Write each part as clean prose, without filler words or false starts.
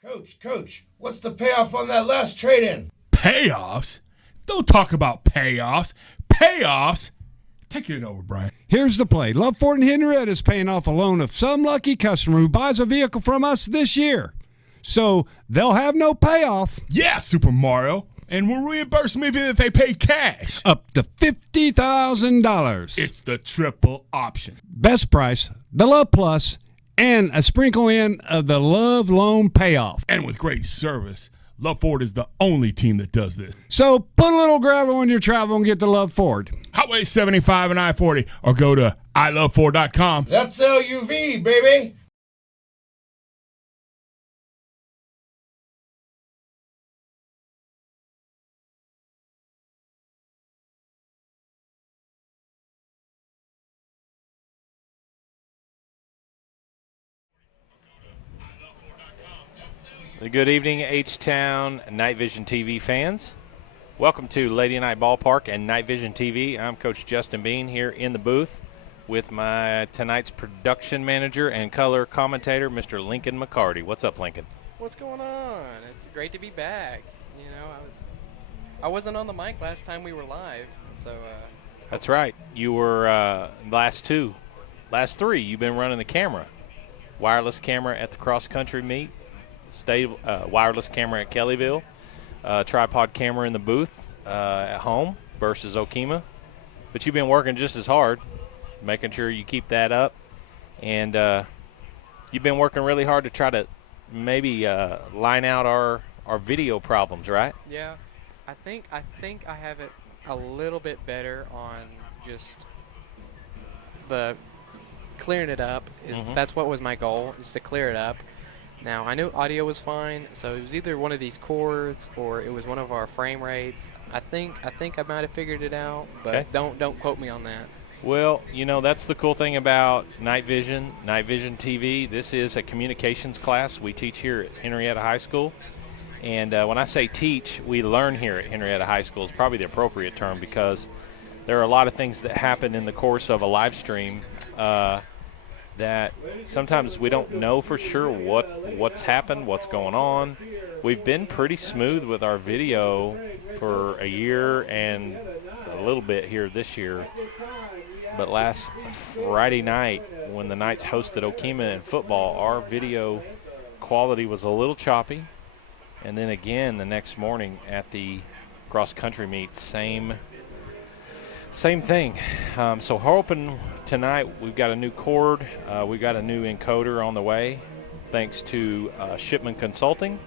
Coach, what's the payoff on that last trade-in? Payoffs? Don't talk about payoffs. Payoffs? Take it over, Brian. Here's the play. Love Ford and Henryetta is paying off a loan of some lucky customer who buys a vehicle from us this year. So they'll have no payoff. Yeah, Super Mario. And we'll reimburse them even if they pay cash. Up to $50,000. It's the triple option. Best price, the Love Plus, and a sprinkle in of the Love Loan payoff. And with great service, Love Ford is the only team that does this. So put a little gravel on your travel and get to Love Ford. Highway 75 and I-40 or go to iloveford.com. That's LUV, baby. Good evening, H-Town Night Vision TV fans. Welcome to Lady Night Ballpark and Night Vision TV. I'm Coach Justin Bean here in the booth with my tonight's production manager and color commentator, Mr. Lincoln McCarty. What's up, Lincoln? What's going on? It's great to be back. You know, I wasn't on the mic last time we were live, so. That's right. You were last three. You've been running the camera, wireless camera at the cross country meet. Wireless camera at Kellyville, tripod camera in the booth at home versus Okemah. But you've been working just as hard, making sure you keep that up. And you've been working really hard to try to maybe line out our video problems, right? Yeah, I think I have it a little bit better on just the clearing it up. That's what was my goal, is to clear it up. Now, I knew audio was fine, so it was either one of these cords or it was one of our frame rates. I think I might have figured it out, but okay. Don't quote me on that. Well, you know, that's the cool thing about Night Vision TV. This is a communications class we teach here at Henryetta High School. And when I say teach, we learn here at Henryetta High School is probably the appropriate term, because there are a lot of things that happen in the course of a live stream that sometimes we don't know for sure what's happened, what's going on. We've been pretty smooth with our video for a year and a little bit here this year. But last Friday night, when the Knights hosted Okemah in football, our video quality was a little choppy. And then again the next morning at the cross-country meet, same thing. So hoping tonight we've got a new cord, we've got a new encoder on the way, thanks to Shipman Consulting,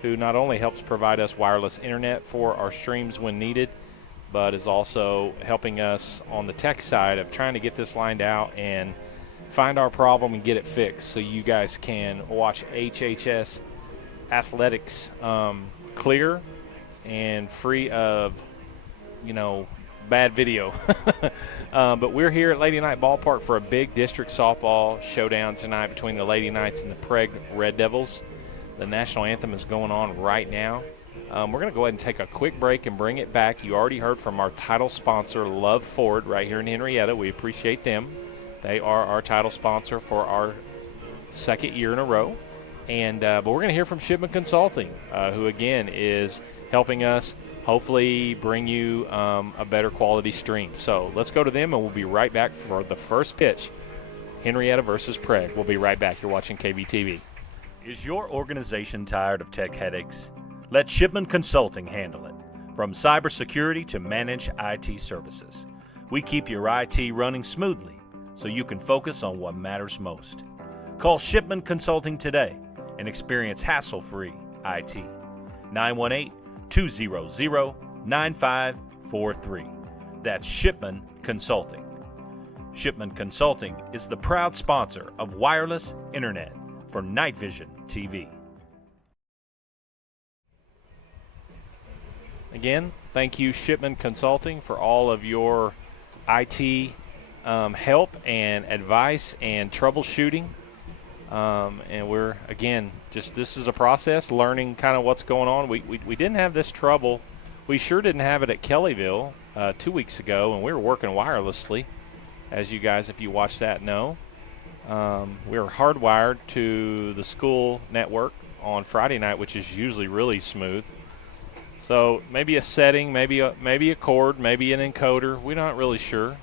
who not only helps provide us wireless internet for our streams when needed, but is also helping us on the tech side of trying to get this lined out and find our problem and get it fixed so you guys can watch HHS athletics clear and free of, bad video. But we're here at Lady Night Ballpark for a big district softball showdown tonight between the Lady Knights and the Prague Red Devils. The national anthem is going on right now. We're going to go ahead and take a quick break and bring it back. You already heard from our title sponsor, Love Ford, right here in Henryetta. We appreciate them. They are our title sponsor for our second year in a row. And but we're going to hear from Shipman Consulting, who, again, is helping us hopefully bring you a better quality stream. So let's go to them, and we'll be right back for the first pitch, Henryetta versus Prague. We'll be right back. You're watching KVTV. Is your organization tired of tech headaches? Let Shipman Consulting handle it. From cybersecurity to managed IT services, we keep your IT running smoothly so you can focus on what matters most. Call Shipman Consulting today and experience hassle-free IT. 918-200-9543. That's Shipman Consulting. Shipman Consulting is the proud sponsor of wireless internet for Night Vision TV. Again, thank you, Shipman Consulting, for all of your IT help and advice and troubleshooting. And we're, again, this is a process, learning kind of what's going on. We didn't have this trouble. We sure didn't have it at Kellyville 2 weeks ago, and we were working wirelessly, as you guys, if you watch that, know. We were hardwired to the school network on Friday night, which is usually really smooth. So maybe a setting, maybe a cord, maybe an encoder. We're not really sure.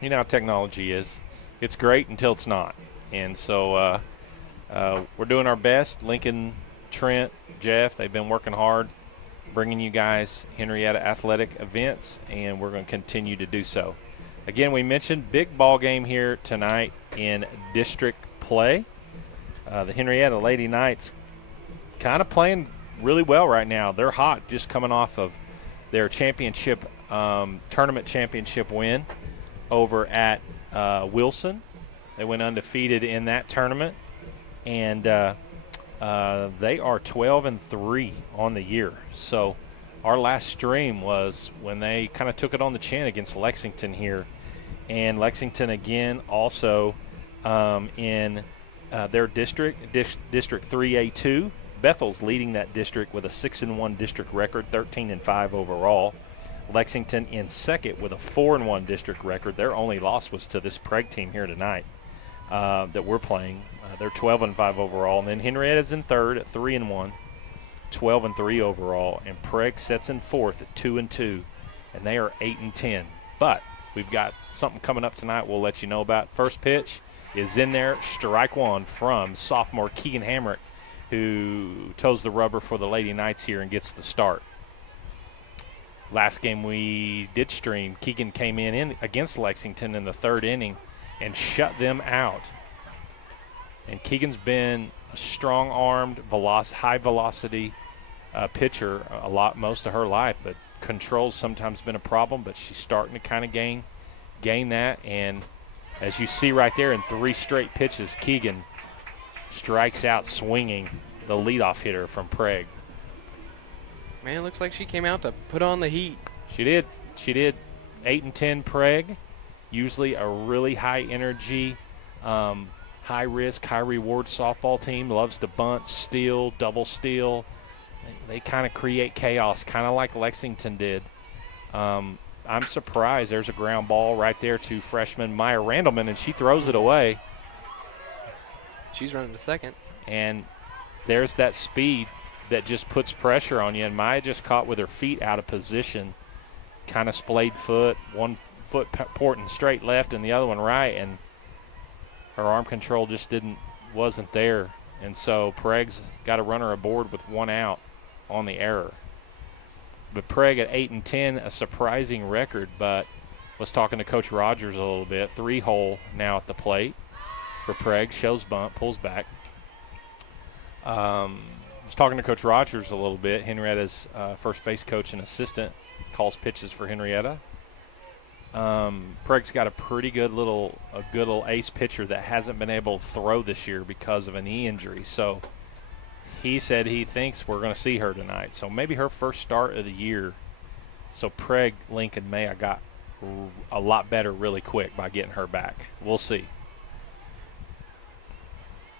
You know how technology is. It's great until it's not. And so we're doing our best. Lincoln, Trent, Jeff, they've been working hard, bringing you guys Henryetta athletic events, and we're going to continue to do so. Again, we mentioned big ball game here tonight in district play. The Henryetta Lady Knights kind of playing really well right now. They're hot, just coming off of their championship, tournament championship win over at Wilson. They went undefeated in that tournament, and they are 12-3 on the year. So our last stream was when they kind of took it on the chin against Lexington here, and Lexington again also in their district 3A2. Bethel's leading that district with a 6-1 district record, 13-5 overall. Lexington in second with a 4-1 district record. Their only loss was to this Prague team here tonight that we're playing. They're 12-5 overall. And then Henrietta's in third at 3-1, 12-3 overall. And Prague sets in fourth at 2-2, and they are 8-10. But we've got something coming up tonight we'll let you know about. First pitch is in there, strike one from sophomore Keegan Hamrick, who toes the rubber for the Lady Knights here and gets the start. Last game we did stream, Keegan came in against Lexington in the third inning and shut them out. And Keegan's been a strong-armed, high-velocity pitcher most of her life, but control's sometimes been a problem, but she's starting to kind of gain that. And as you see right there in 3 straight pitches, Keegan strikes out swinging the leadoff hitter from Prague. Man, it looks like she came out to put on the heat. She did. 8-10 Prague. Usually a really high energy, high risk, high reward softball team. Loves to bunt, steal, double steal. They kind of create chaos, kind of like Lexington did. I'm surprised. There's a ground ball right there to freshman Maya Randleman, and she throws it away. She's running to second. And there's that speed that just puts pressure on you. And Maya just caught with her feet out of position, kind of splayed foot, one foot porting straight left and the other one right, and her arm control just wasn't there. And so Prague's got a runner aboard with 1 out on the error. But Prague at 8-10, a surprising record, but was talking to Coach Rogers a little bit. 3-hole now at the plate for Prague. Shows bunt, pulls back. Was talking to Coach Rogers a little bit. Henrietta's first base coach and assistant calls pitches for Henrietta. Prague's got a good little ace pitcher that hasn't been able to throw this year because of a knee injury. So he said he thinks we're going to see her tonight. So maybe her first start of the year. So Prague, Lincoln, Maya got a lot better really quick by getting her back. We'll see.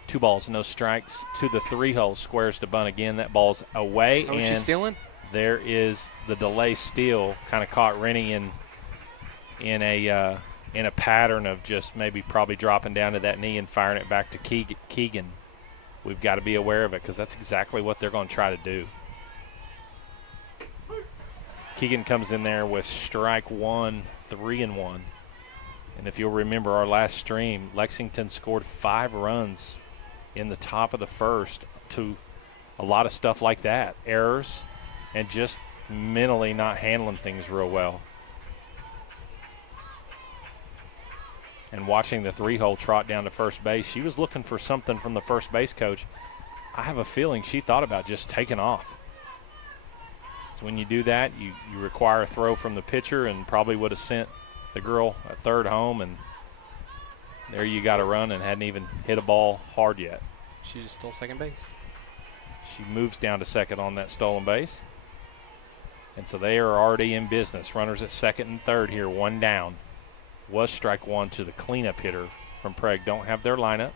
2 balls, no strikes to the 3-hole. Squares to bunt again. That ball's away. Oh, is she stealing? There is the delay steal. Kind of caught Rennie in a pattern of just probably dropping down to that knee and firing it back to Keegan. We've got to be aware of it because that's exactly what they're going to try to do. Keegan comes in there with strike one, 3-1. And if you'll remember our last stream, Lexington scored 5 runs in the top of the first to a lot of stuff like that, errors, and just mentally not handling things real well. And watching the 3-hole trot down to first base, she was looking for something from the first base coach. I have a feeling she thought about just taking off. So when you do that, you require a throw from the pitcher and probably would have sent the girl at third home, and there you got a run and hadn't even hit a ball hard yet. She just stole second base. She moves down to second on that stolen base. And so they are already in business. Runners at second and third here, 1 down. Was strike 1 to the cleanup hitter from Prague. Don't have their lineup.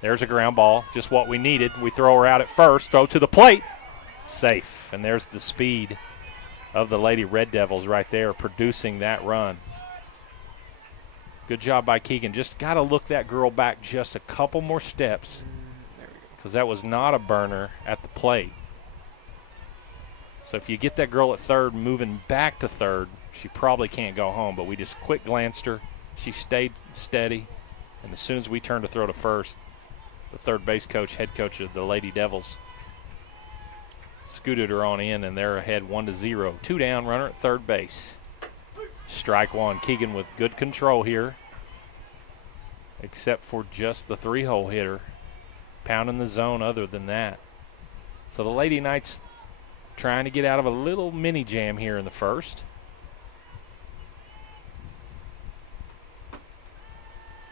There's a ground ball, just what we needed. We throw her out at first, throw to the plate. Safe. And there's the speed of the Lady Red Devils right there producing that run. Good job by Keegan. Just got to look that girl back just a couple more steps because that was not a burner at the plate. So if you get that girl at third moving back to third, she probably can't go home. But we just quick glanced her. She stayed steady. And as soon as we turned to throw to first, the third base coach, head coach of the Lady Devils, scooted her on in, and they're ahead 1-0. 2 down, runner at third base. Strike one. Keegan with good control here, except for just the 3-hole hitter. Pounding the zone other than that. So the Lady Knights trying to get out of a little mini jam here in the first.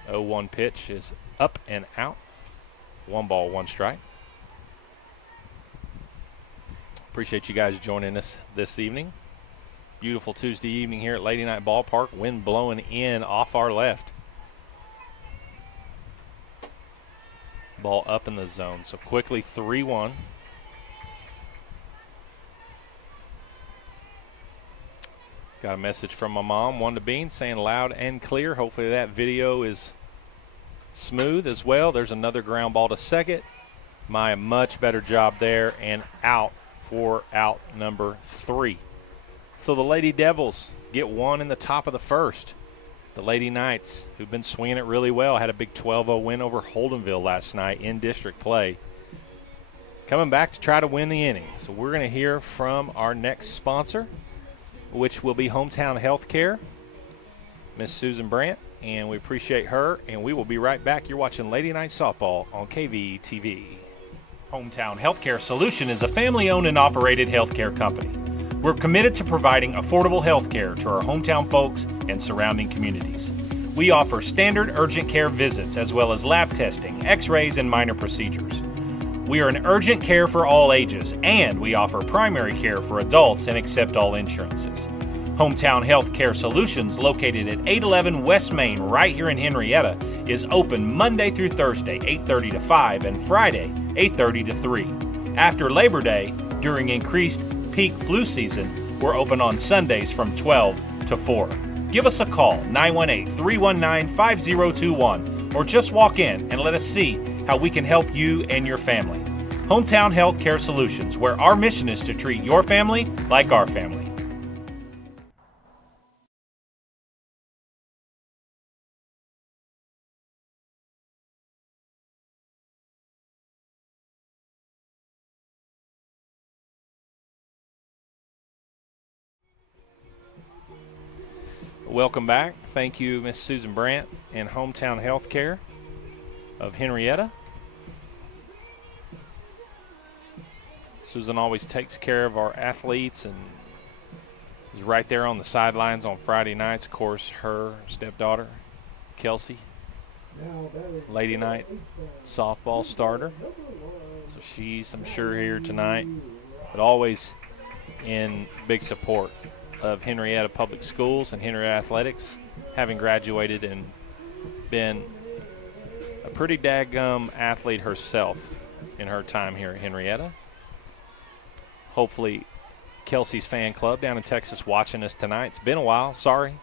0-1 pitch is up and out. 1 ball, 1 strike. Appreciate you guys joining us this evening. Beautiful Tuesday evening here at Lady Knight Ballpark. Wind blowing in off our left. Ball up in the zone. So quickly 3-1. Got a message from my mom, Wanda Bean, saying loud and clear. Hopefully that video is smooth as well. There's another ground ball to second. My much better job there, and out for out number 3. So the Lady Devils get 1 in the top of the first. The Lady Knights, who've been swinging it really well, had a big 12-0 win over Holdenville last night in district play. Coming back to try to win the inning. So we're going to hear from our next sponsor, which will be Hometown Healthcare, Miss Susan Brandt, and we appreciate her, and we will be right back. You're watching Lady Night Softball on KVTV. Hometown Healthcare Solution is a family-owned and operated healthcare company. We're committed to providing affordable health care to our hometown folks and surrounding communities. We offer standard urgent care visits as well as lab testing, x-rays, and minor procedures. We are an urgent care for all ages, and we offer primary care for adults and accept all insurances. Hometown Healthcare Solutions, located at 811 West Main right here in Henryetta, is open Monday through Thursday, 8:30 to 5, and Friday, 8:30 to 3. After Labor Day, during increased peak flu season, we're open on Sundays from 12 to 4. Give us a call, 918-319-5021, or just walk in and let us see how we can help you and your family. Hometown Healthcare Solutions, where our mission is to treat your family like our family. Welcome back. Thank you, Miss Susan Brandt and Hometown Healthcare of Henryetta. Susan always takes care of our athletes and is right there on the sidelines on Friday nights. Of course, her stepdaughter, Kelsey, Lady Night softball starter. So she's, I'm sure, here tonight, but always in big support of Henryetta Public Schools and Henryetta Athletics, having graduated and been a pretty daggum athlete herself in her time here at Henryetta. Hopefully Kelsey's fan club down in Texas watching us tonight. It's been a while. Sorry.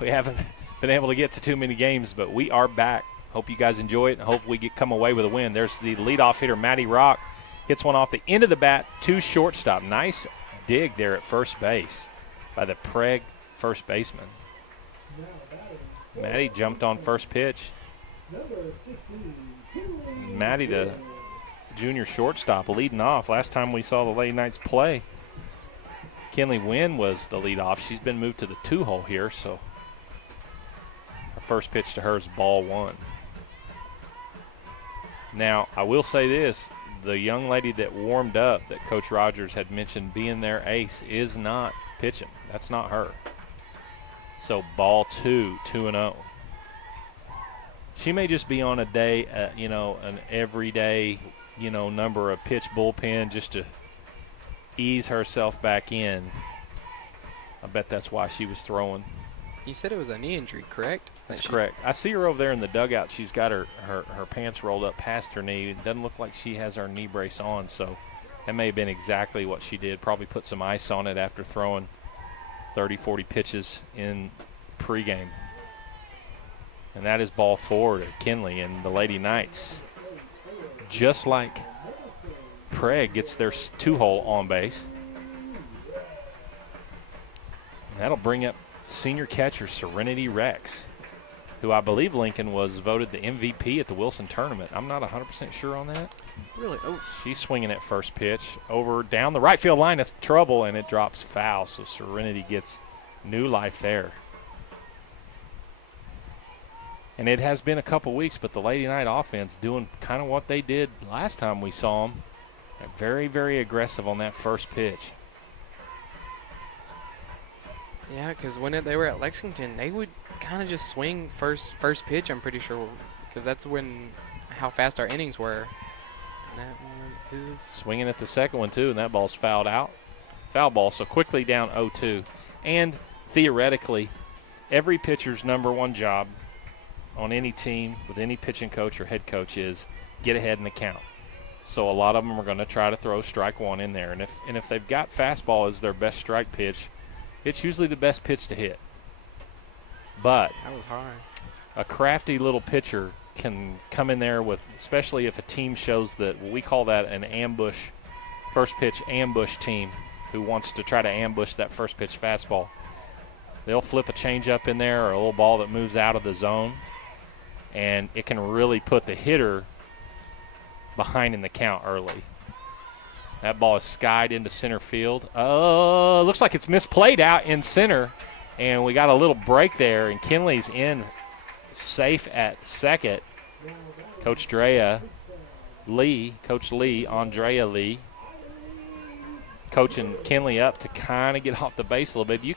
We haven't been able to get to too many games, but we are back. Hope you guys enjoy it, and hope we come away with a win. There's the leadoff hitter, Maddie Rock. Hits one off the end of the bat to shortstop. Nice dig there at first base by the Prague first baseman. Maddie jumped on first pitch. Maddie, the junior shortstop, leading off. Last time we saw the Lady Knights play, Kinley Wynn was the leadoff. She's been moved to the 2-hole here, so her first pitch to her is ball 1. Now, I will say this. The young lady that warmed up that Coach Rogers had mentioned being their ace is not pitching. That's not her. So ball 2, 2-0. She may just be on a day, an everyday, number of pitch bullpen just to ease herself back in. I bet that's why she was throwing. You said it was a knee injury, correct? That's correct. I see her over there in the dugout. She's got her pants rolled up past her knee. It doesn't look like she has her knee brace on, so that may have been exactly what she did. Probably put some ice on it after throwing 30, 40 pitches in pregame. And that is ball 4 to Kinley, and the Lady Knights, just like Prague, gets their 2-hole on base. And that'll bring up senior catcher Serenity Rex, who I believe Lincoln was voted the MVP at the Wilson tournament. I'm not 100% sure on that. Really? Oh. She's swinging at first pitch over down the right field line. That's trouble, and it drops foul, so Serenity gets new life there. And it has been a couple weeks, but the Lady Knight offense doing kind of what they did last time we saw them. Very, very aggressive on that first pitch. Yeah, because when they were at Lexington, they would kind of just swing first pitch, I'm pretty sure, because that's how fast our innings were. And that one is swinging at the second one, too, and that ball's fouled out. Foul ball, so quickly down 0-2. And theoretically, every pitcher's number one job on any team with any pitching coach or head coach is get ahead in the count. So a lot of them are going to try to throw strike one in there. And if they've got fastball as their best strike pitch, it's usually the best pitch to hit. But that was hard. A crafty little pitcher can come in there with, especially if a team shows that, we call that an ambush, first pitch ambush team who wants to try to ambush that first pitch fastball. They'll flip a changeup in there or a little ball that moves out of the zone, and it can really put the hitter behind in the count early. That ball is skied into center field. Oh, looks like it's misplayed out in center, and we got a little break there, and Kinley's in safe at second. Coach Andrea Lee, coaching Kinley up to kind of get off the base a little bit. You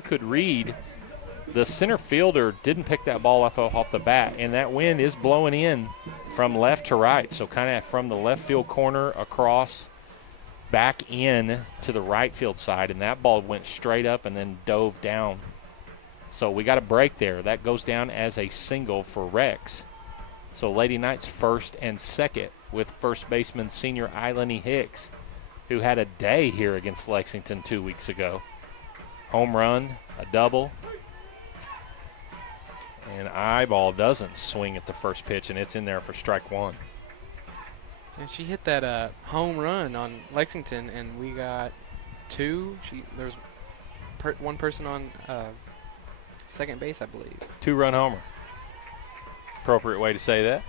could read the center fielder didn't pick that ball off the bat, and that wind is blowing in from left to right. So kind of from the left field corner across back in to the right field side, and that ball went straight up and then dove down. So we got a break there. That goes down as a single for Rex. So Lady Knights first and second with first baseman senior Eilani Hicks, who had a day here against Lexington 2 weeks ago. Home run, a double. And Eyeball doesn't swing at the first pitch, and it's in there for strike one. And she hit that home run on Lexington, and we got two. There was one person on second base, I believe. 2-run homer. Appropriate way to say that.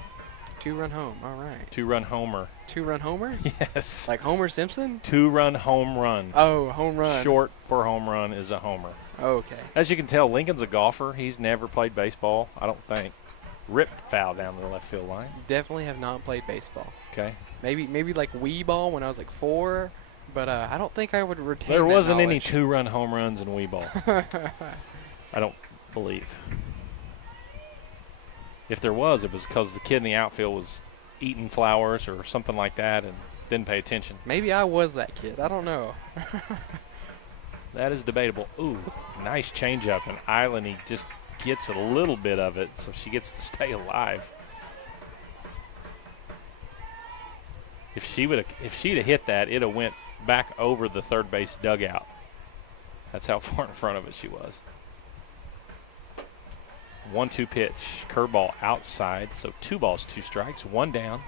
2-run home. All right. 2-run homer. 2-run homer? Yes. Like Homer Simpson? 2-run home run. Oh, home run. Short for home run is a homer. Okay. As you can tell, Lincoln's a golfer. He's never played baseball, I don't think. Ripped foul down the left field line. Definitely have not played baseball. Okay. Maybe like Wii ball when I was like 4, but I don't think I would retain There wasn't any knowledge. 2-run home runs in Wii ball. I don't believe. If there was, it was because the kid in the outfield was eating flowers or something like that and didn't pay attention. Maybe I was that kid. I don't know. That is debatable. Ooh, nice changeup, and Eilani just gets a little bit of it, so she gets to stay alive. If she'd have hit that, it'd have went back over the third base dugout. That's how far in front of it she was. 1-2 pitch, curveball outside, so 2 balls, 2 strikes, 1 down.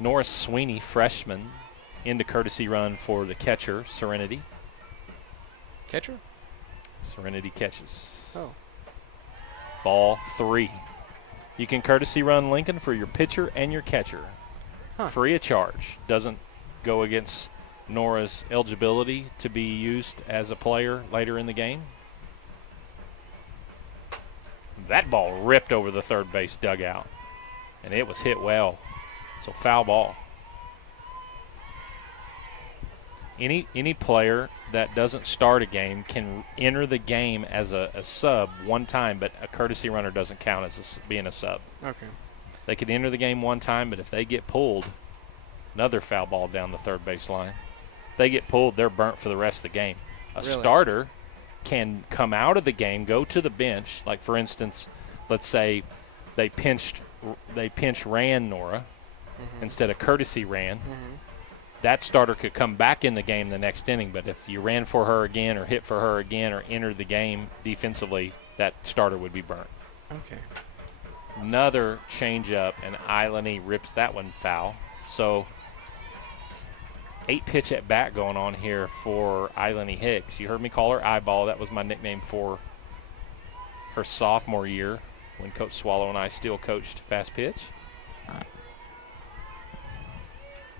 Norris Sweeney, freshman, into courtesy run for the catcher, Serenity. Catcher? Serenity catches. Oh. Ball 3. You can courtesy run Lincoln for your pitcher and your catcher. Huh. Free of charge. Doesn't go against Nora's eligibility to be used as a player later in the game. That ball ripped over the third base dugout, and it was hit well. So foul ball. Any player that doesn't start a game can enter the game as a sub one time, but a courtesy runner doesn't count as being a sub. Okay. They could enter the game one time, but if they get pulled, another foul ball down the third base line. If they get pulled, they're burnt for the rest of the game. A Really? starter can come out of the game, go to the bench. Like, for instance, let's say they pinch ran Nora instead of courtesy ran. That starter could come back in the game the next inning, but if you ran for her again or hit for her again or entered the game defensively, that starter would be burnt. Okay. Another changeup, and Eilany rips that one foul. So 8-pitch at bat going on here for Eilany Hicks. You heard me call her Eyeball. That was my nickname for her sophomore year when Coach Swallow and I still coached fast pitch.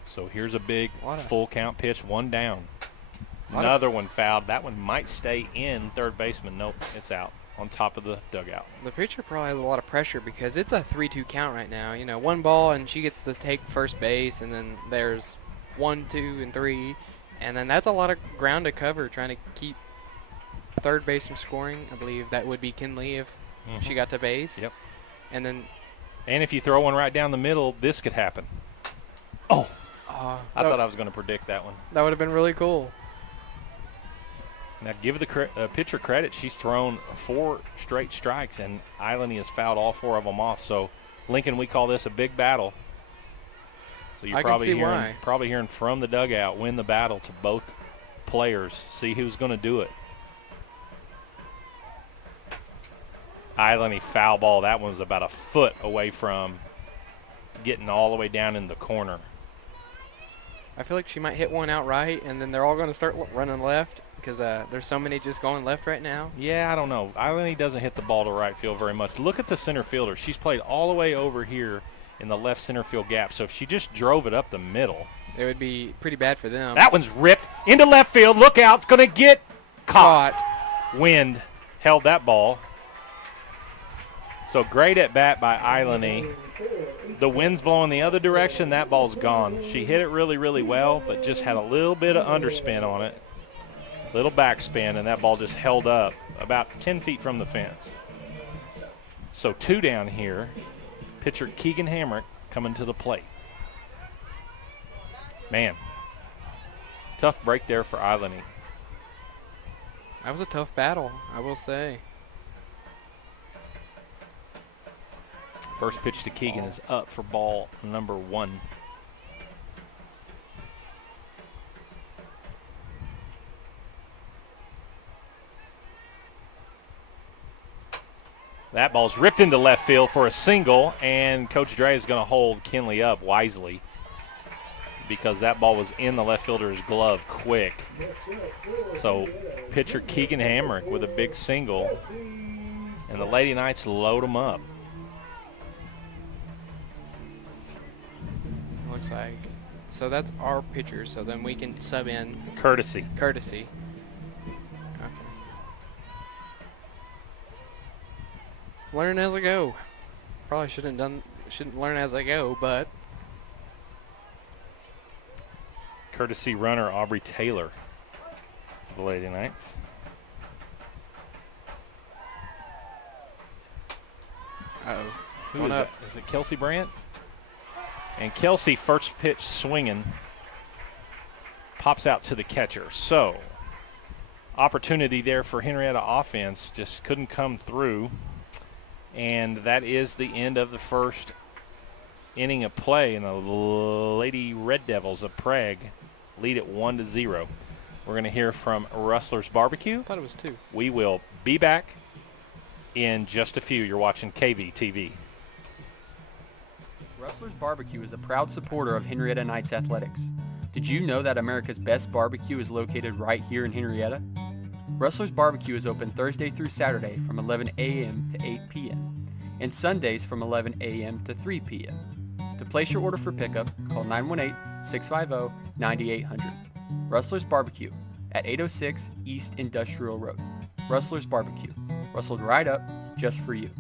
So here's a big full count pitch, one down. Another one fouled. That one might stay in third baseman. Nope, it's out on top of the dugout. The pitcher probably has a lot of pressure because it's a 3-2 count right now. You know, one ball and she gets to take first base, and then there's 1, 2, and 3, and then that's a lot of ground to cover trying to keep third base from scoring. I believe that would be Kinley if she got to base. Yep. And if you throw one right down the middle, this could happen. Oh, I thought I was going to predict that one. That would have been really cool. Now, give the pitcher credit. She's thrown 4 straight strikes, and Eilany has fouled all 4 of them off. So, Lincoln, we call this a big battle. So you're probably hearing from the dugout, win the battle to both players. See who's going to do it. Eilany foul ball. That one was about a foot away from getting all the way down in the corner. I feel like she might hit one outright, and then they're all going to start running left because there's so many just going left right now. Yeah, I don't know. Eilany doesn't hit the ball to right field very much. Look at the center fielder. She's played all the way over here in the left center field gap. So if she just drove it up the middle, it would be pretty bad for them. That one's ripped into left field. Look out. It's going to get caught. Wind held that ball. So great at bat by Eilany. The wind's blowing the other direction. That ball's gone. She hit it really, really well, but just had a little bit of underspin on it. Little backspin, and that ball just held up about 10 feet from the fence. So 2 down here. Pitcher Keegan Hamrick coming to the plate. Man, tough break there for Eilany. That was a tough battle, I will say. First pitch to Keegan is up for ball number 1. That ball's ripped into left field for a single, and Coach Dre is going to hold Kinley up wisely because that ball was in the left fielder's glove quick. So pitcher Keegan Hamrick with a big single, and the Lady Knights load them up. Looks like. So that's our pitcher, so then we can sub in Courtesy. Okay. Learn as I go. Probably shouldn't learn as I go, but Courtesy runner Aubrey Taylor for the Lady Knights. Who is that? Is it Kelsey Brandt? And Kelsey, first pitch swinging, pops out to the catcher. So, opportunity there for Henryetta offense, just couldn't come through. And that is the end of the first inning of play. And the Lady Red Devils of Prague lead it 1-0. We're going to hear from Rustler's Barbecue. I thought it was 2. We will be back in just a few. You're watching KVTV. Rustler's Barbecue is a proud supporter of Henryetta Knights Athletics. Did you know that America's best barbecue is located right here in Henryetta? Rustler's Barbecue is open Thursday through Saturday from 11 a.m. to 8 p.m. and Sundays from 11 a.m. to 3 p.m. To place your order for pickup, call 918-650-9800. Rustler's Barbecue at 806 East Industrial Road. Rustler's Barbecue. Rustled right up just for you.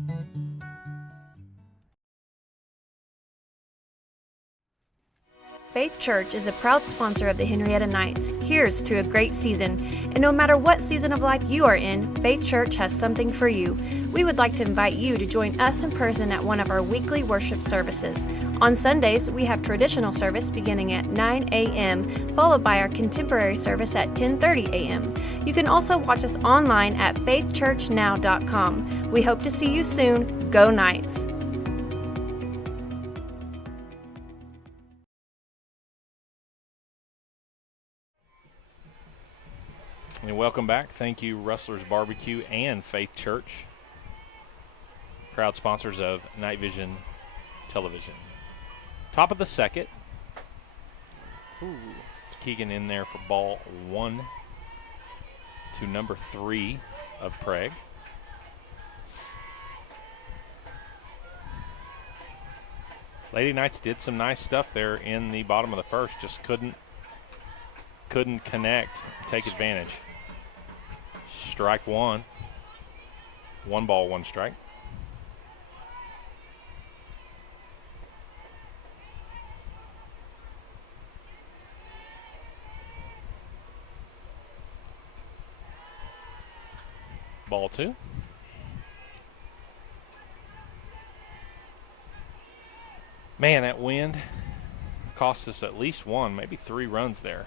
Faith Church is a proud sponsor of the Henryetta Knights. Here's to a great season. And no matter what season of life you are in, Faith Church has something for you. We would like to invite you to join us in person at one of our weekly worship services. On Sundays, we have traditional service beginning at 9 a.m., followed by our contemporary service at 10:30 a.m. You can also watch us online at faithchurchnow.com. We hope to see you soon. Go Knights! And welcome back. Thank you, Rustler's Barbecue and Faith Church. proud sponsors of Night Vision Television. Top of the second. Ooh. Keegan in there for ball 1 to number 3 of Prague. Lady Knights did some nice stuff there in the bottom of the first, just couldn't connect, take advantage. Strike 1. 1 ball, 1 strike. Ball 2. Man, that wind cost us at least 1, maybe 3 runs there.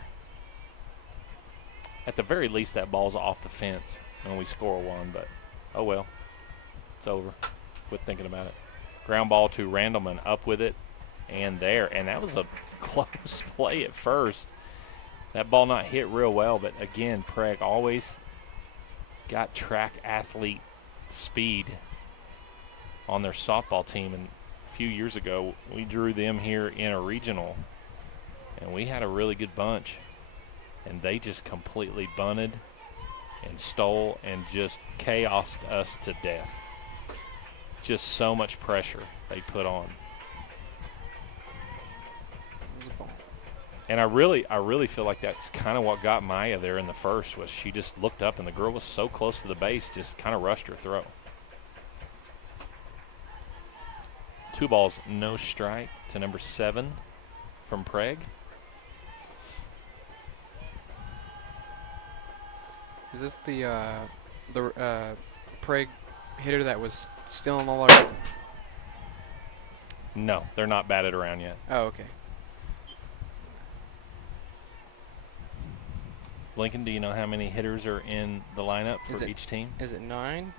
At the very least, that ball's off the fence and we score 1, but oh well. It's over. Quit thinking about it. Ground ball to Randleman, up with it and there. And that was a close play at first. That ball not hit real well, but again, Prague always got track athlete speed on their softball team. And a few years ago, we drew them here in a regional, and we had a really good bunch. And they just completely bunted and stole and just chaosed us to death. Just so much pressure they put on. And I really feel like that's kind of what got Maya there in the first, was she just looked up and the girl was so close to the base, just kind of rushed her throw. 2 balls, no strike to number 7 from Prague. Is this the Prague hitter that was stealing all our? No, they're not batted around yet. Oh, okay. Lincoln, do you know how many hitters are in the lineup for each team? Is it 9?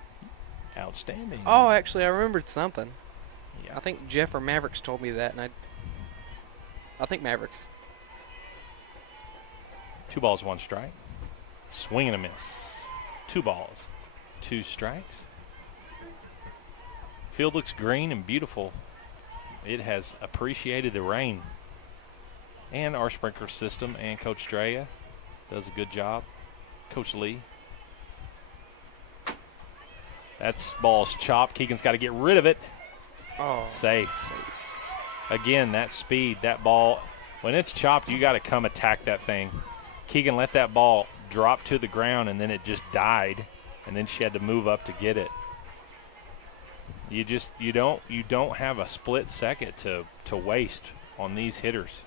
Outstanding. Oh, actually, I remembered something. Yeah. I think Jeff or Mavericks told me that, and I think Mavericks. 2 balls, 1 strike. Swing and a miss. 2 balls, 2 strikes. Field looks green and beautiful. It has appreciated the rain. And our sprinkler system and Coach Drea does a good job. Coach Lee. That ball's chopped. Keegan's got to get rid of it. Oh. Safe. Again, that speed, that ball, when it's chopped, you got to come attack that thing. Keegan let that ball drop to the ground, and then it just died, and then she had to move up to get it. You don't have a split second to waste on these hitters.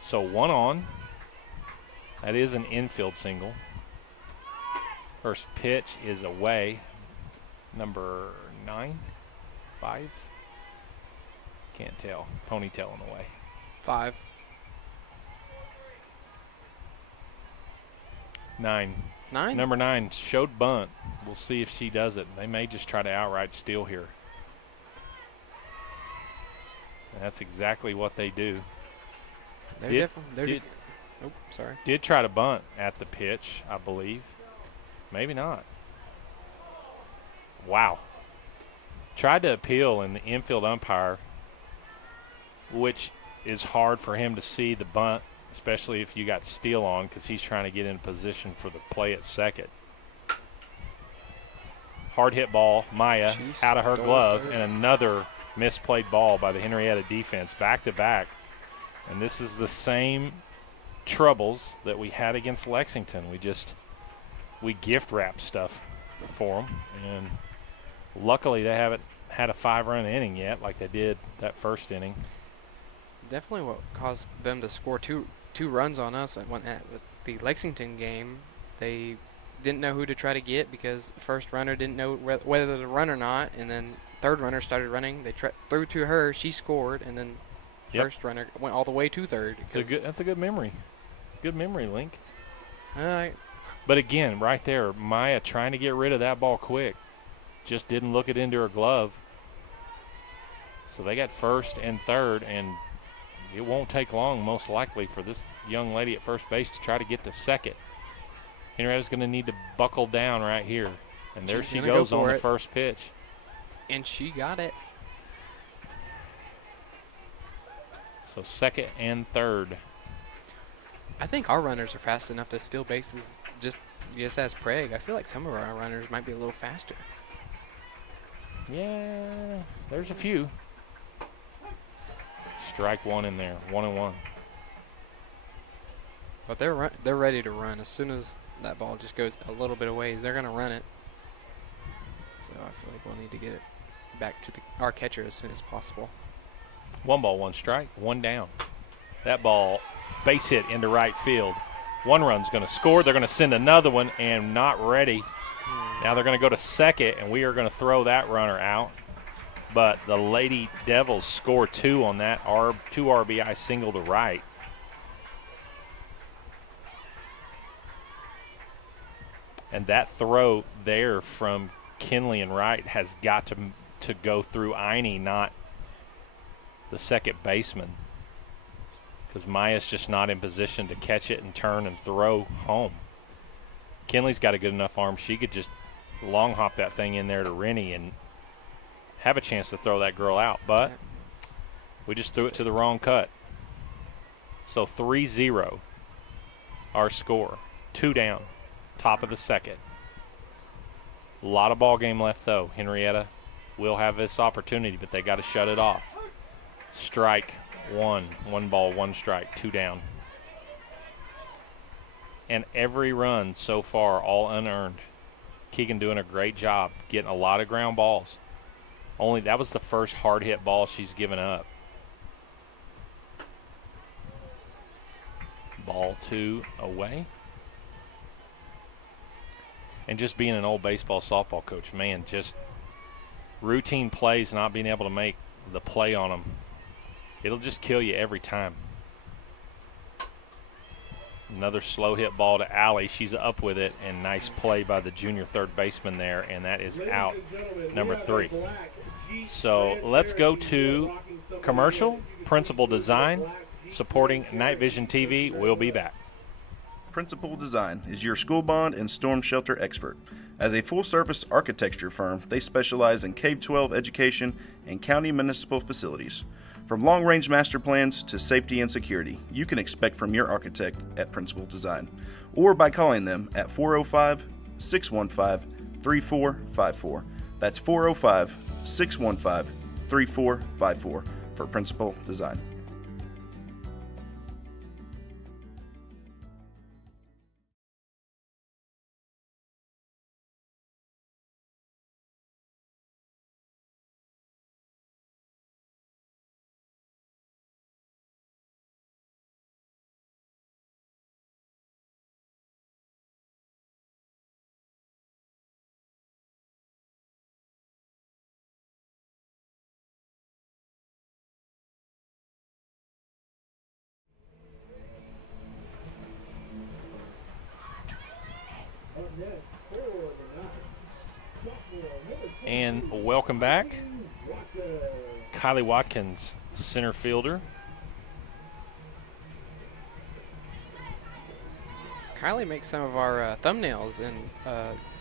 So 1 on. That is an infield single. First pitch is away. Number 9, 5. Can't tell. Ponytailing away. 5. 9. 9? Number 9 showed bunt. We'll see if she does it. They may just try to outright steal here. And that's exactly what they do. Oh, sorry. Did try to bunt at the pitch, I believe. Maybe not. Wow. Tried to appeal, and the infield umpire, which is hard for him to see the bunt, especially if you got steal on, because he's trying to get in position for the play at second. Hard hit ball, Maya, out of her glove, and another misplayed ball by the Henryetta defense, back to back. And this is the same troubles that we had against Lexington. We gift wrap stuff for them, and luckily they haven't had a 5-run inning yet like they did that first inning. Definitely what caused them to score two runs on us at the Lexington game. They didn't know who to try to get because the first runner didn't know whether to run or not, and then third runner started running. They threw to her, she scored, and then first runner went all the way to third. That's a good memory. Good memory, Link. All right. But again, right there, Maya trying to get rid of that ball quick. Just didn't look it into her glove. So they got first and third, and it won't take long, most likely, for this young lady at first base to try to get to second. Henrietta's going to need to buckle down right here. And there she goes on the first pitch. And she got it. So second and third. I think our runners are fast enough to steal bases just as Prague. I feel like some of our runners might be a little faster. Yeah, there's a few. Strike one in there, 1-1. But they're ready to run. As soon as that ball just goes a little bit of ways, they're going to run it. So I feel like we'll need to get it back to our catcher as soon as possible. 1 ball, 1 strike, 1 down. That ball, base hit into right field. 1 run's going to score. They're going to send another one, and not ready. Now they're going to go to second, and we are going to throw that runner out. But the Lady Devils score 2 on that 2 RBI single to right. And that throw there from Kinley and Wright has got to go through Iney, not the second baseman, because Maya's just not in position to catch it and turn and throw home. Kinley's got a good enough arm. She could just long hop that thing in there to Rennie and have a chance to throw that girl out, but we just threw it to the wrong cut. So 3-0 our score, 2 down, top of the second. A lot of ball game left though. Henryetta will have this opportunity, but they got to shut it off. Strike 1, 1 ball, 1 strike, 2 down. And every run so far, all unearned. Keegan doing a great job, getting a lot of ground balls. Only that was the first hard hit ball she's given up. Ball 2 away. And just being an old baseball softball coach, man, just routine plays, not being able to make the play on them, it'll just kill you every time. Another slow hit ball to Allie. She's up with it, and nice play by the junior third baseman there, and that is out, number 3. So let's go to commercial. Principal Design supporting Night Vision TV. We'll be back. Principal Design is your school bond and storm shelter expert. As a full-service architecture firm, they specialize in K-12 education and county municipal facilities. From long-range master plans to safety and security, you can expect from your architect at Principal Design, or by calling them at 405-615-3454. That's 405-615-3454 for Principal Design. And welcome back. Kylie Watkins, center fielder. Kylie makes some of our thumbnails in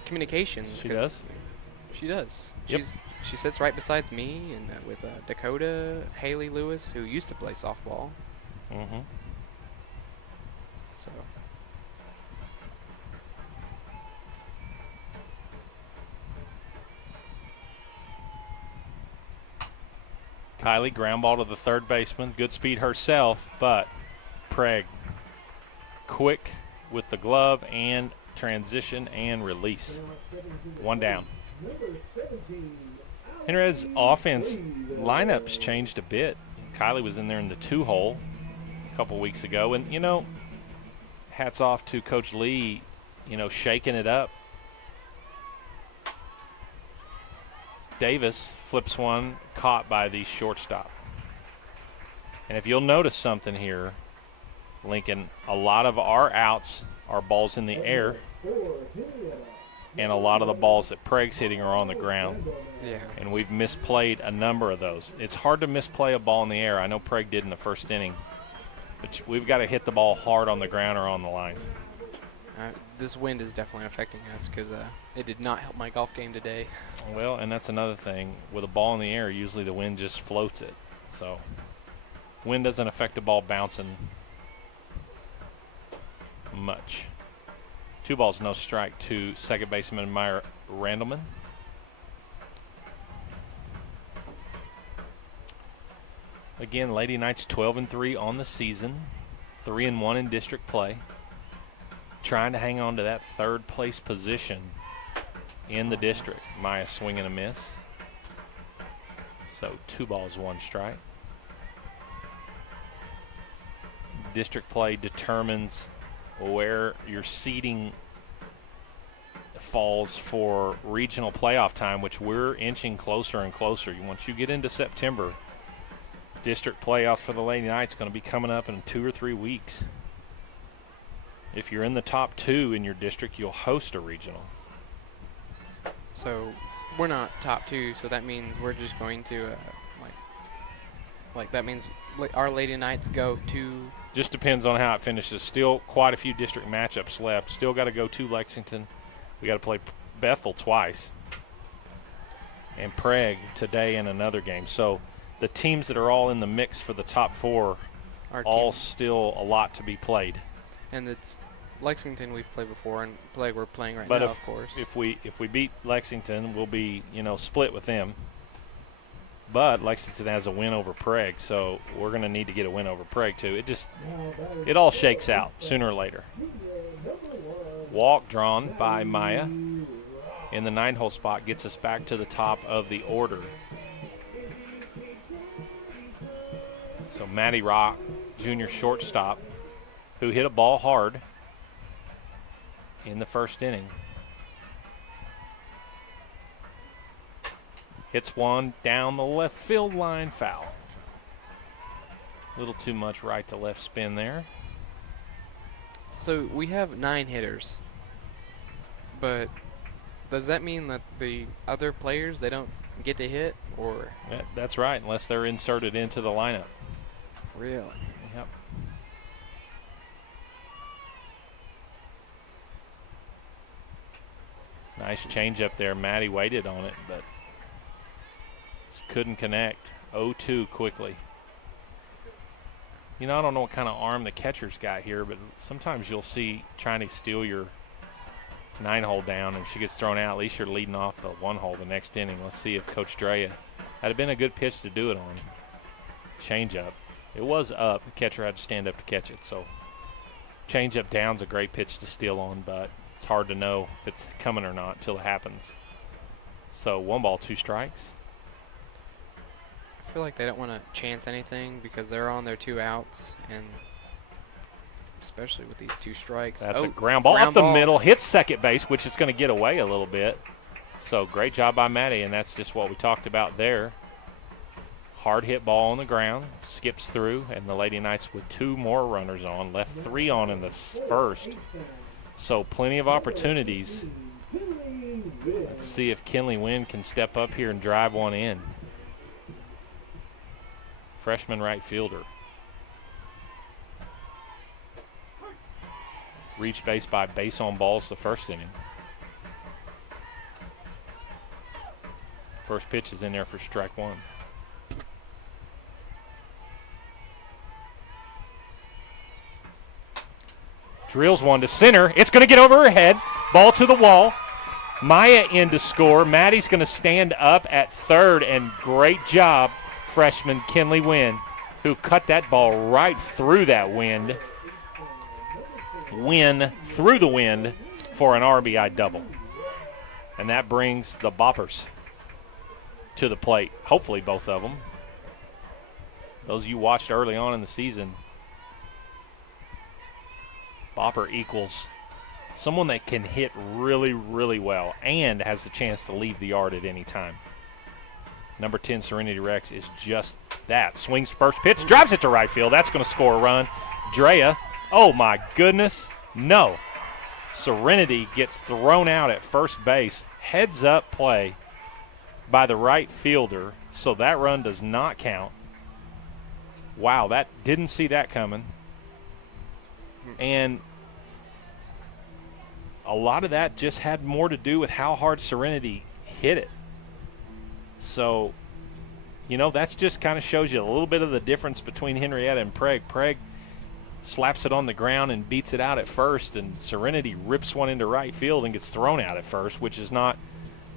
communications. She does? She does. Yep. She sits right beside me and with Dakota, Haley Lewis, who used to play softball. Mm-hmm. So. Kylie, ground ball to the third baseman. Good speed herself, but Prague quick with the glove and transition and release. 1 down. Henrietta's offense lineups changed a bit. Kylie was in there in the 2-hole a couple weeks ago. And, you know, hats off to Coach Lee, you know, shaking it up. Davis flips one, caught by the shortstop. And if you'll notice something here, Lincoln, a lot of our outs are balls in the air, and a lot of the balls that Prague's hitting are on the ground. Yeah. And we've misplayed a number of those. It's hard to misplay a ball in the air. I know Prague did in the first inning, but we've got to hit the ball hard on the ground or on the line. This wind is definitely affecting us because it did not help my golf game today. Well, and that's another thing. With a ball in the air, usually the wind just floats it. So wind doesn't affect the ball bouncing much. 2 balls, no strike to second baseman Meyer Randleman. Again, Lady Knights 12-3 on the season, 3-1 in district play. Trying to hang on to that third place position in the district. Maya swing and a miss. So 2 balls, 1 strike. District play determines where your seeding falls for regional playoff time, which we're inching closer and closer. Once you get into September, district playoffs for the Lady Knights going to be coming up in 2 or 3 weeks. If you're in the top 2 in your district, you'll host a regional. So we're not top 2, so that means we're just going to like that means our Lady Knights go to. Just depends on how it finishes. Still quite a few district matchups left. Still got to go to Lexington. We got to play Bethel twice and Prague today in another game. So the teams that are all in the mix for the top 4 Our all team. Still a lot to be played. And it's Lexington we've played before, and Prague we're playing right But now, of course. If we beat Lexington, we'll be split with them. But Lexington has a win over Prague, so we're going to need to get a win over Prague too. It all shakes out sooner or later. Walk drawn by Maya in the 9-hole spot gets us back to the top of the order. So Matty Rock, junior shortstop, who hit a ball hard in the first inning. Hits one down the left field line, foul. A little too much right to left spin there. So we have 9 hitters, but does that mean that the other players, they don't get to hit, or? Yeah, that's right, unless they're inserted into the lineup. Really? Yep. Nice change up there. Matty waited on it, but couldn't connect. 0-2 quickly. I don't know what kind of arm the catcher's got here, but sometimes you'll see trying to steal your 9-hole down, and if she gets thrown out, at least you're leading off the 1-hole the next inning. Let's see if Coach Drea had it been a good pitch to do it on. Change up. It was up. The catcher had to stand up to catch it, so change up down's a great pitch to steal on, but it's hard to know if it's coming or not until it happens. So 1 ball, 2 strikes. I feel like they don't want to chance anything because they're on their 2 outs, and especially with these 2 strikes. That's a ground ball up the middle, hits second base, which is going to get away a little bit. So great job by Matty, and that's just what we talked about there. Hard hit ball on the ground, skips through, and the Lady Knights with 2 more runners on, left 3 on in the first. So plenty of opportunities. Let's see if Kinley Wynn can step up here and drive one in. Freshman right fielder. Reached base by base on balls the first inning. First pitch is in there for strike 1. Drills one to center. It's going to get over her head. Ball to the wall. Maya in to score. Maddie's going to stand up at third, and great job, freshman Kinley Wynn, who cut that ball right through that wind. Through the wind for an RBI double. And that brings the Boppers to the plate. Hopefully both of them. Those you watched early on in the season, Bopper equals someone that can hit really, really well and has the chance to leave the yard at any time. Number 10, Serenity Rex, is just that. Swings first pitch, drives it to right field. That's going to score a run. Drea, oh my goodness, no. Serenity gets thrown out at first base. Heads up play by the right fielder, so that run does not count. Wow, that didn't see that coming. And a lot of that just had more to do with how hard Serenity hit it. So, that just kind of shows you a little bit of the difference between Henryetta and Prague. Prague slaps it on the ground and beats it out at first, and Serenity rips one into right field and gets thrown out at first, which is not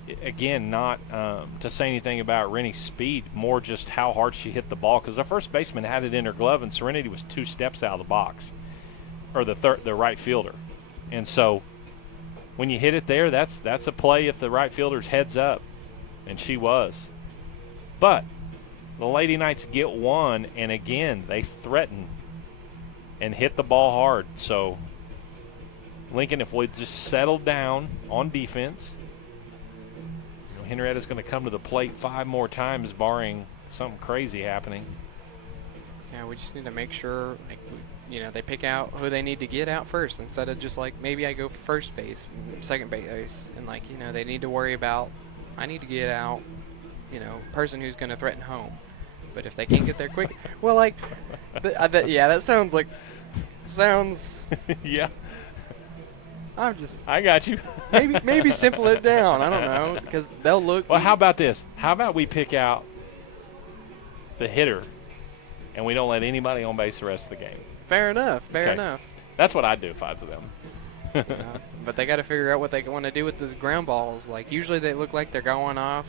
to say anything about Rennie's speed, more just how hard she hit the ball, because the first baseman had it in her glove and Serenity was 2 steps out of the box, or the right fielder. And so when you hit it there, that's a play if the right fielder's heads up, and she was. But the Lady Knights get one, and again they threaten and hit the ball hard. So Lincoln, if we just settled down on defense, Henrietta's going to come to the plate 5 more times, barring something crazy happening. Yeah, we just need to make sure, they pick out who they need to get out first, instead of just maybe I go for first base, second base, and they need to worry about, I need to get out, person who's going to threaten home. But if they can't get there quick, well, that sounds. Yeah. I got you. maybe simple it down. I don't know, because they'll look. Well, how about this? How about we pick out the hitter, and we don't let anybody on base the rest of the game? Fair enough. That's what I'd do if I was them. But they got to figure out what they want to do with those ground balls. Usually they look like they're going off.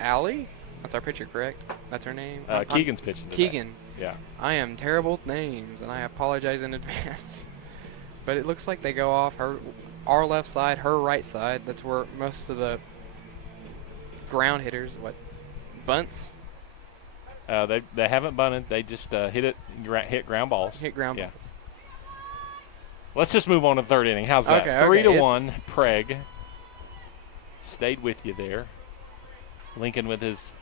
Allie, that's our pitcher, correct? That's her name. Keegan's pitching today. Keegan. Yeah. I am terrible with names, and I apologize in advance. But it looks like they go off our left side, her right side. That's where most of the ground hitters, bunts? They haven't bunted. They just hit ground balls. Hit ground yeah. balls. Let's just move on to the 3rd inning. How's that? Okay, 3-1, Prague. Stayed with you there. Lincoln with his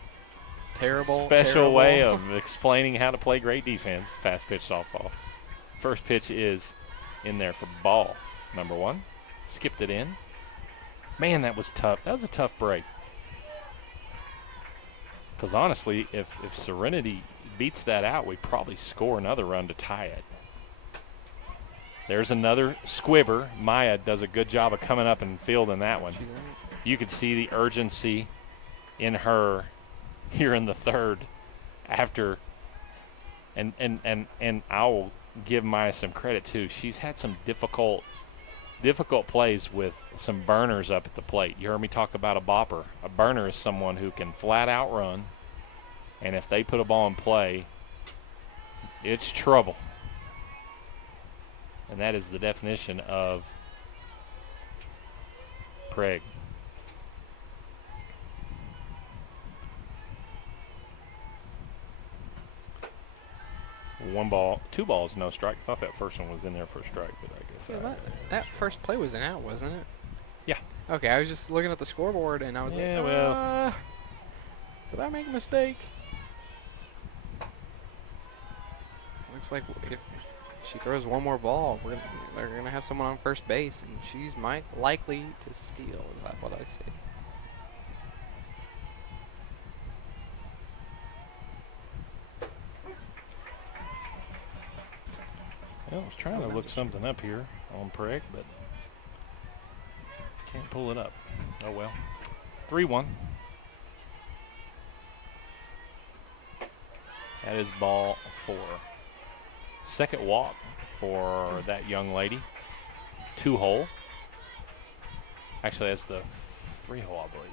special way of explaining how to play great defense, fast pitch softball. First pitch is in there for ball number 1. Skipped it in. Man, that was tough. That was a tough break. Because honestly, if Serenity beats that out, we probably score another run to tie it. There's another squibber. Maya does a good job of coming up and fielding that one. You could see the urgency in her here in the 3rd after, and I will give Maya some credit too. She's had some difficult plays with some burners up at the plate. You heard me talk about a bopper. A burner is someone who can flat out run, and if they put a ball in play, it's trouble. And that is the definition of Prague. One ball, 2 balls, no strike. Thought that first one was in there for a strike, but I guess that first play was an out, wasn't it? Yeah. Okay, I was just looking at the scoreboard and I was did I make a mistake? Looks like if she throws one more ball, they're gonna have someone on first base, and she's likely to steal. Is that what I see? Well, I was trying to look something up here on Prague, but can't pull it up. Oh well. 3-1. That is ball 4. Second walk for that young lady. 2-hole. Actually, that's the 3-hole, I believe.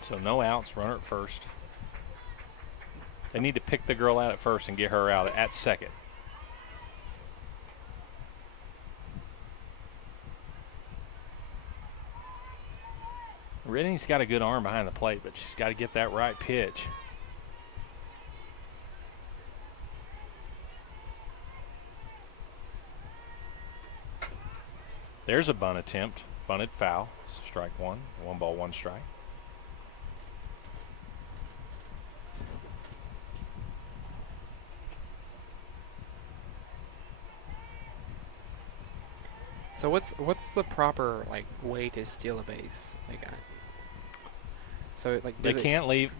So no outs, runner at first. They need to pick the girl out at first and get her out at second. Rennie's got a good arm behind the plate, but she's got to get that right pitch. There's a bunt attempt. Bunted foul. Strike 1. 1 ball, 1 strike. So what's the proper way to steal a base? So they can't leave.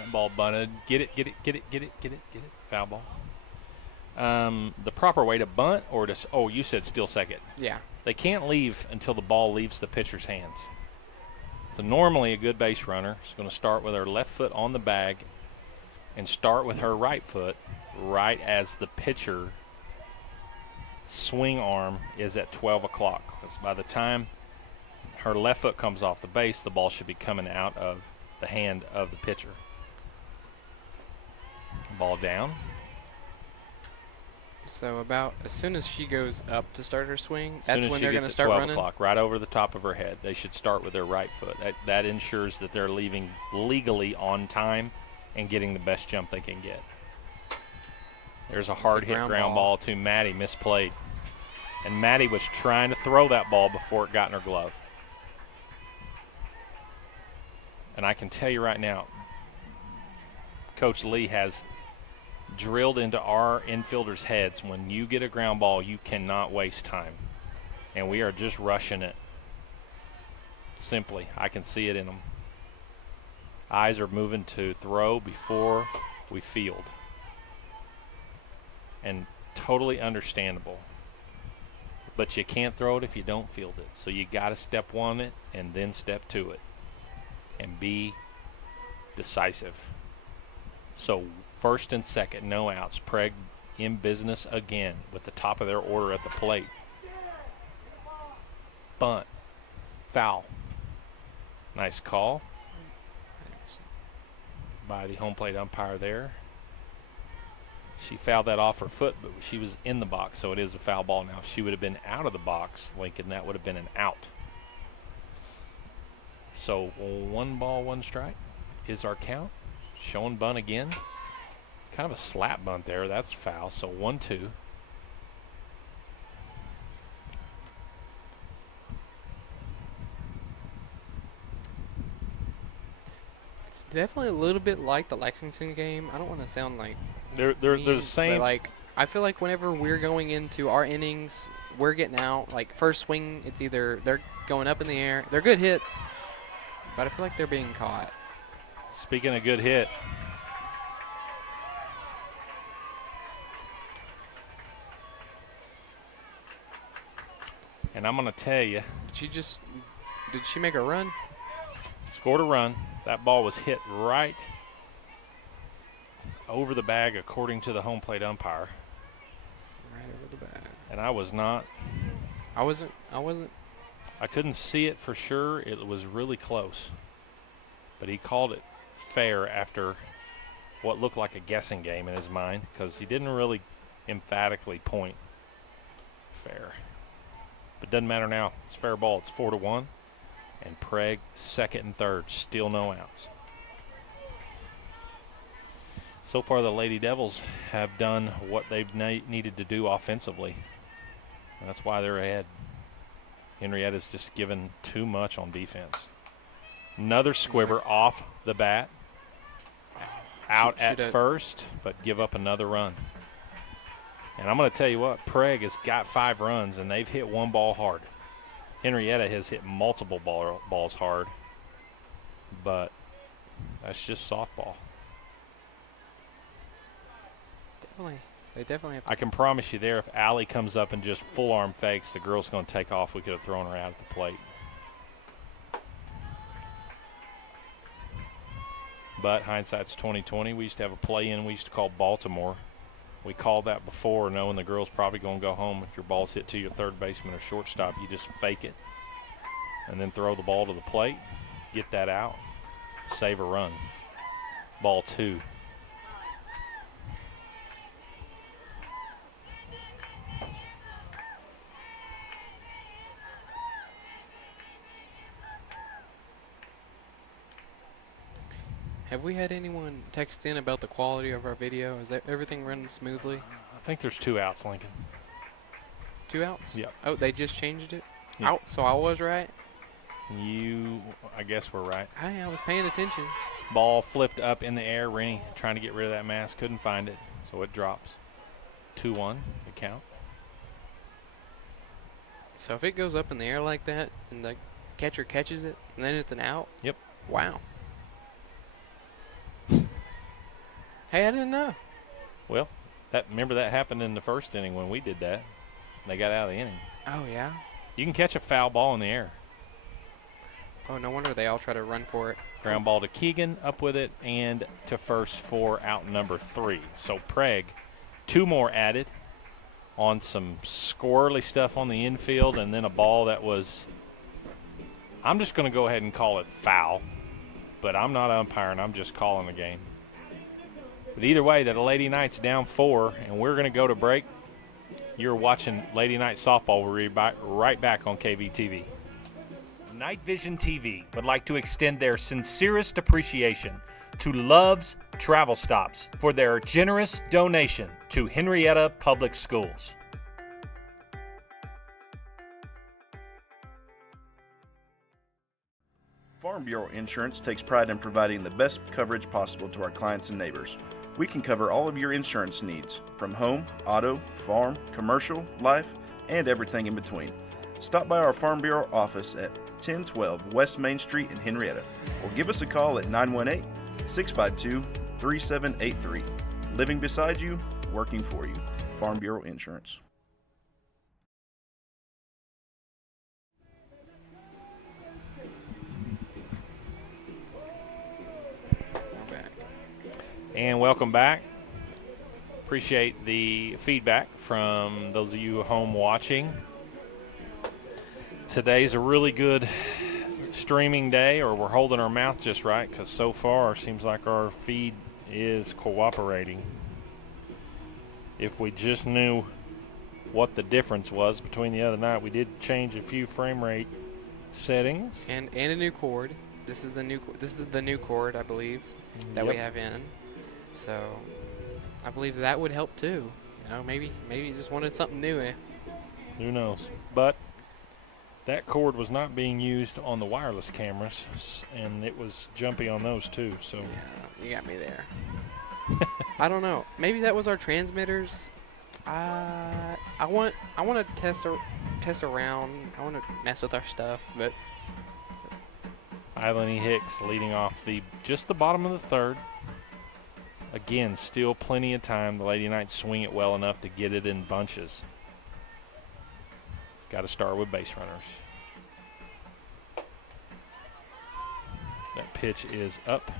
That ball bunted. Get it. Foul ball. The proper way to bunt or to – you said steal second. Yeah. They can't leave until the ball leaves the pitcher's hands. So normally a good base runner is going to start with her left foot on the bag and start with her right foot right as the pitcher swing arm is at 12 o'clock. Because by the time her left foot comes off the base, the ball should be coming out of the hand of the pitcher. Ball down. So about as soon as she goes up to start her swing, that's when they're going to start start 12 running? o'clock, right over the top of her head. They should start with their right foot. That ensures that they're leaving legally on time and getting the best jump they can get. There's a hard hit ground ball to Maddie, misplayed. And Maddie was trying to throw that ball before it got in her glove. And I can tell you right now, Coach Lee has drilled into our infielders' heads, when you get a ground ball, you cannot waste time. And we are just rushing it. Simply, I can see it in them. Eyes are moving to throw before we field. And totally understandable. But you can't throw it if you don't field it. So you got to step one it and then step two it. And be decisive. So first and second, no outs. Prague in business again with the top of their order at the plate. Bunt. Foul. Nice call by the home plate umpire there. She fouled that off her foot, but she was in the box, so it is a foul ball now. If she would have been out of the box, Lincoln, that would have been an out. So 1 ball, 1 strike is our count. Showing bunt again. Kind of a slap bunt there. That's foul. So 1-2. It's definitely a little bit like the Lexington game. I don't want to sound like they're the same. But like, I feel like whenever we're going into our innings, we're getting out. Like first swing, it's either they're going up in the air. They're good hits, but I feel like they're being caught. Speaking of good hit, and I'm going to tell you, did she make a run? Scored a run. That ball was hit right over the bag, according to the home plate umpire. Right over the bag. And I was not. I wasn't. I couldn't see it for sure. It was really close. But he called it fair after what looked like a guessing game in his mind, because he didn't really emphatically point fair. But doesn't matter now. It's fair ball. It's 4-1. And Prague second and third. Still no outs. So far the Lady Devils have done what they've needed to do offensively. And that's why they're ahead. Henrietta's just given too much on defense. Another squibber off the bat. Out at first, but give up another run. And I'm going to tell you what, Prague has got 5 runs, and they've hit 1 ball hard. Henrietta has hit multiple balls hard, but that's just softball. They definitely have to. I can promise you there, if Allie comes up and just full arm fakes, the girl's going to take off. We could have thrown her out at the plate. But hindsight's 20/20. We used to have a play-in we used to call Baltimore. We called that before, knowing the girl's probably going to go home. If your ball's hit to your third baseman or shortstop, you just fake it and then throw the ball to the plate, get that out, save a run. Ball 2. Have we had anyone text in about the quality of our video? Is everything running smoothly? I think there's 2 outs, Lincoln. 2 outs? Yep. Oh, they just changed it? Yep. Out, so I was right? I guess we're right. Hey, I was paying attention. Ball flipped up in the air. Rennie trying to get rid of that mask. Couldn't find it, so it drops. 2-1, the count. So if it goes up in the air like that and the catcher catches it and then it's an out? Yep. Wow. Hey, I didn't know. Well, remember that happened in the first inning when we did that. They got out of the inning. Oh, yeah? You can catch a foul ball in the air. Oh, no wonder they all try to run for it. Ground ball to Keegan, up with it, and to first for out number 3. So Prague, 2 more added on some squirrely stuff on the infield, and then a ball that was, I'm just going to go ahead and call it foul, but I'm not umpiring. I'm just calling the game. But either way, the Lady Knights down 4, and we're going to go to break. You're watching Lady Knight Softball. We'll be right back on KVTV. Night Vision TV would like to extend their sincerest appreciation to Love's Travel Stops for their generous donation to Henryetta Public Schools. Farm Bureau Insurance takes pride in providing the best coverage possible to our clients and neighbors. We can cover all of your insurance needs, from home, auto, farm, commercial, life, and everything in between. Stop by our Farm Bureau office at 1012 West Main Street in Henryetta, or give us a call at 918-652-3783. Living beside you, working for you. Farm Bureau Insurance. And welcome back. Appreciate the feedback from those of you home watching. Today's a really good streaming day, or we're holding our mouth just right, because so far it seems like our feed is cooperating. If we just knew what the difference was between the other night, we did change a few frame rate settings. And a new cord. This is the new cord, I believe, that we have in. So I believe that would help too. You know, maybe you just wanted something new, eh? Who knows? But that cord was not being used on the wireless cameras, and it was jumpy on those too. So yeah, you got me there. I don't know. Maybe that was our transmitters. I want to test around. I want to mess with our stuff, but Island E. Hicks leading off just the bottom of the third. Again, still plenty of time. The Lady Knights swing it well enough to get it in bunches. Got to start with base runners. That pitch is up.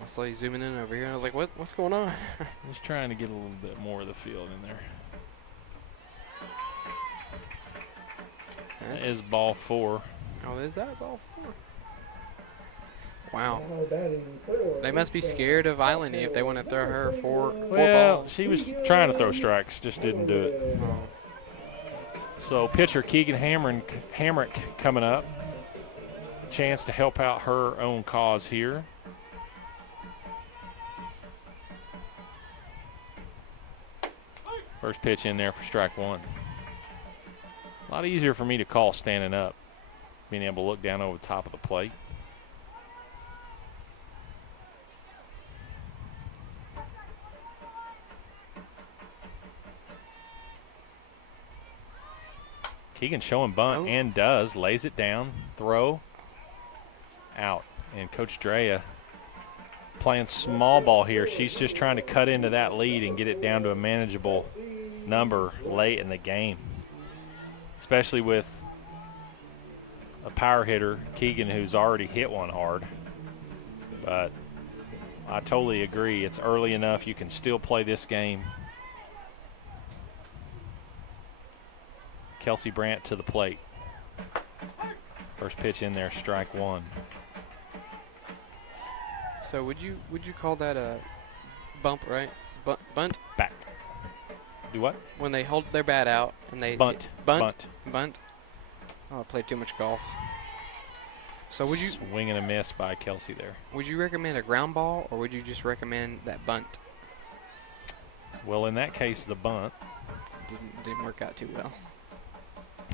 I saw you zooming in over here, and I was like, what's going on? Just trying to get a little bit more of the field in there. That is ball 4. Oh, is that ball 4? Wow. They must be scared of Islandy if they want to throw her four balls. She was trying to throw strikes, just didn't do it. Oh. So pitcher Keegan Hamrick coming up. Chance to help out her own cause here. First pitch in there for strike 1. A lot easier for me to call standing up, being able to look down over the top of the plate. Keegan showing bunt and does, lays it down, throw, out. And Coach Drea playing small ball here. She's just trying to cut into that lead and get it down to a manageable number late in the game, especially with a power hitter, Keegan, who's already hit one hard. But I totally agree. It's early enough. You can still play this game. Kelsey Brandt to the plate. First pitch in there, strike 1. So would you call that a bump, right? Bunt? Back. Do what? When they hold their bat out and they bunt. Bunt. Oh, I played too much golf. So would you swing and a miss by Kelsey there? Would you recommend a ground ball, or would you just recommend that bunt? Well, in that case, the bunt. Didn't work out too well.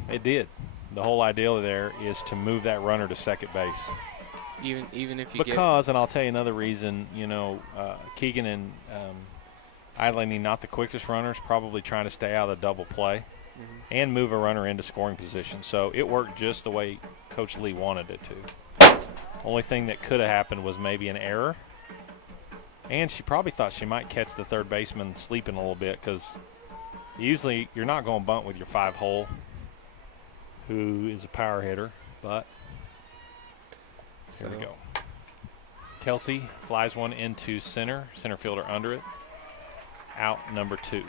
It did. The whole idea there is to move that runner to second base. Even if you because, and I'll tell you another reason, Keegan and Eileen, not the quickest runners, probably trying to stay out of the double play and move a runner into scoring position. So it worked just the way Coach Lee wanted it to. Only thing that could have happened was maybe an error. And she probably thought she might catch the third baseman sleeping a little bit, because usually you're not going to bunt with your 5-hole, who is a power hitter. But here we go. Kelsey flies one into center fielder under it. Out number 2.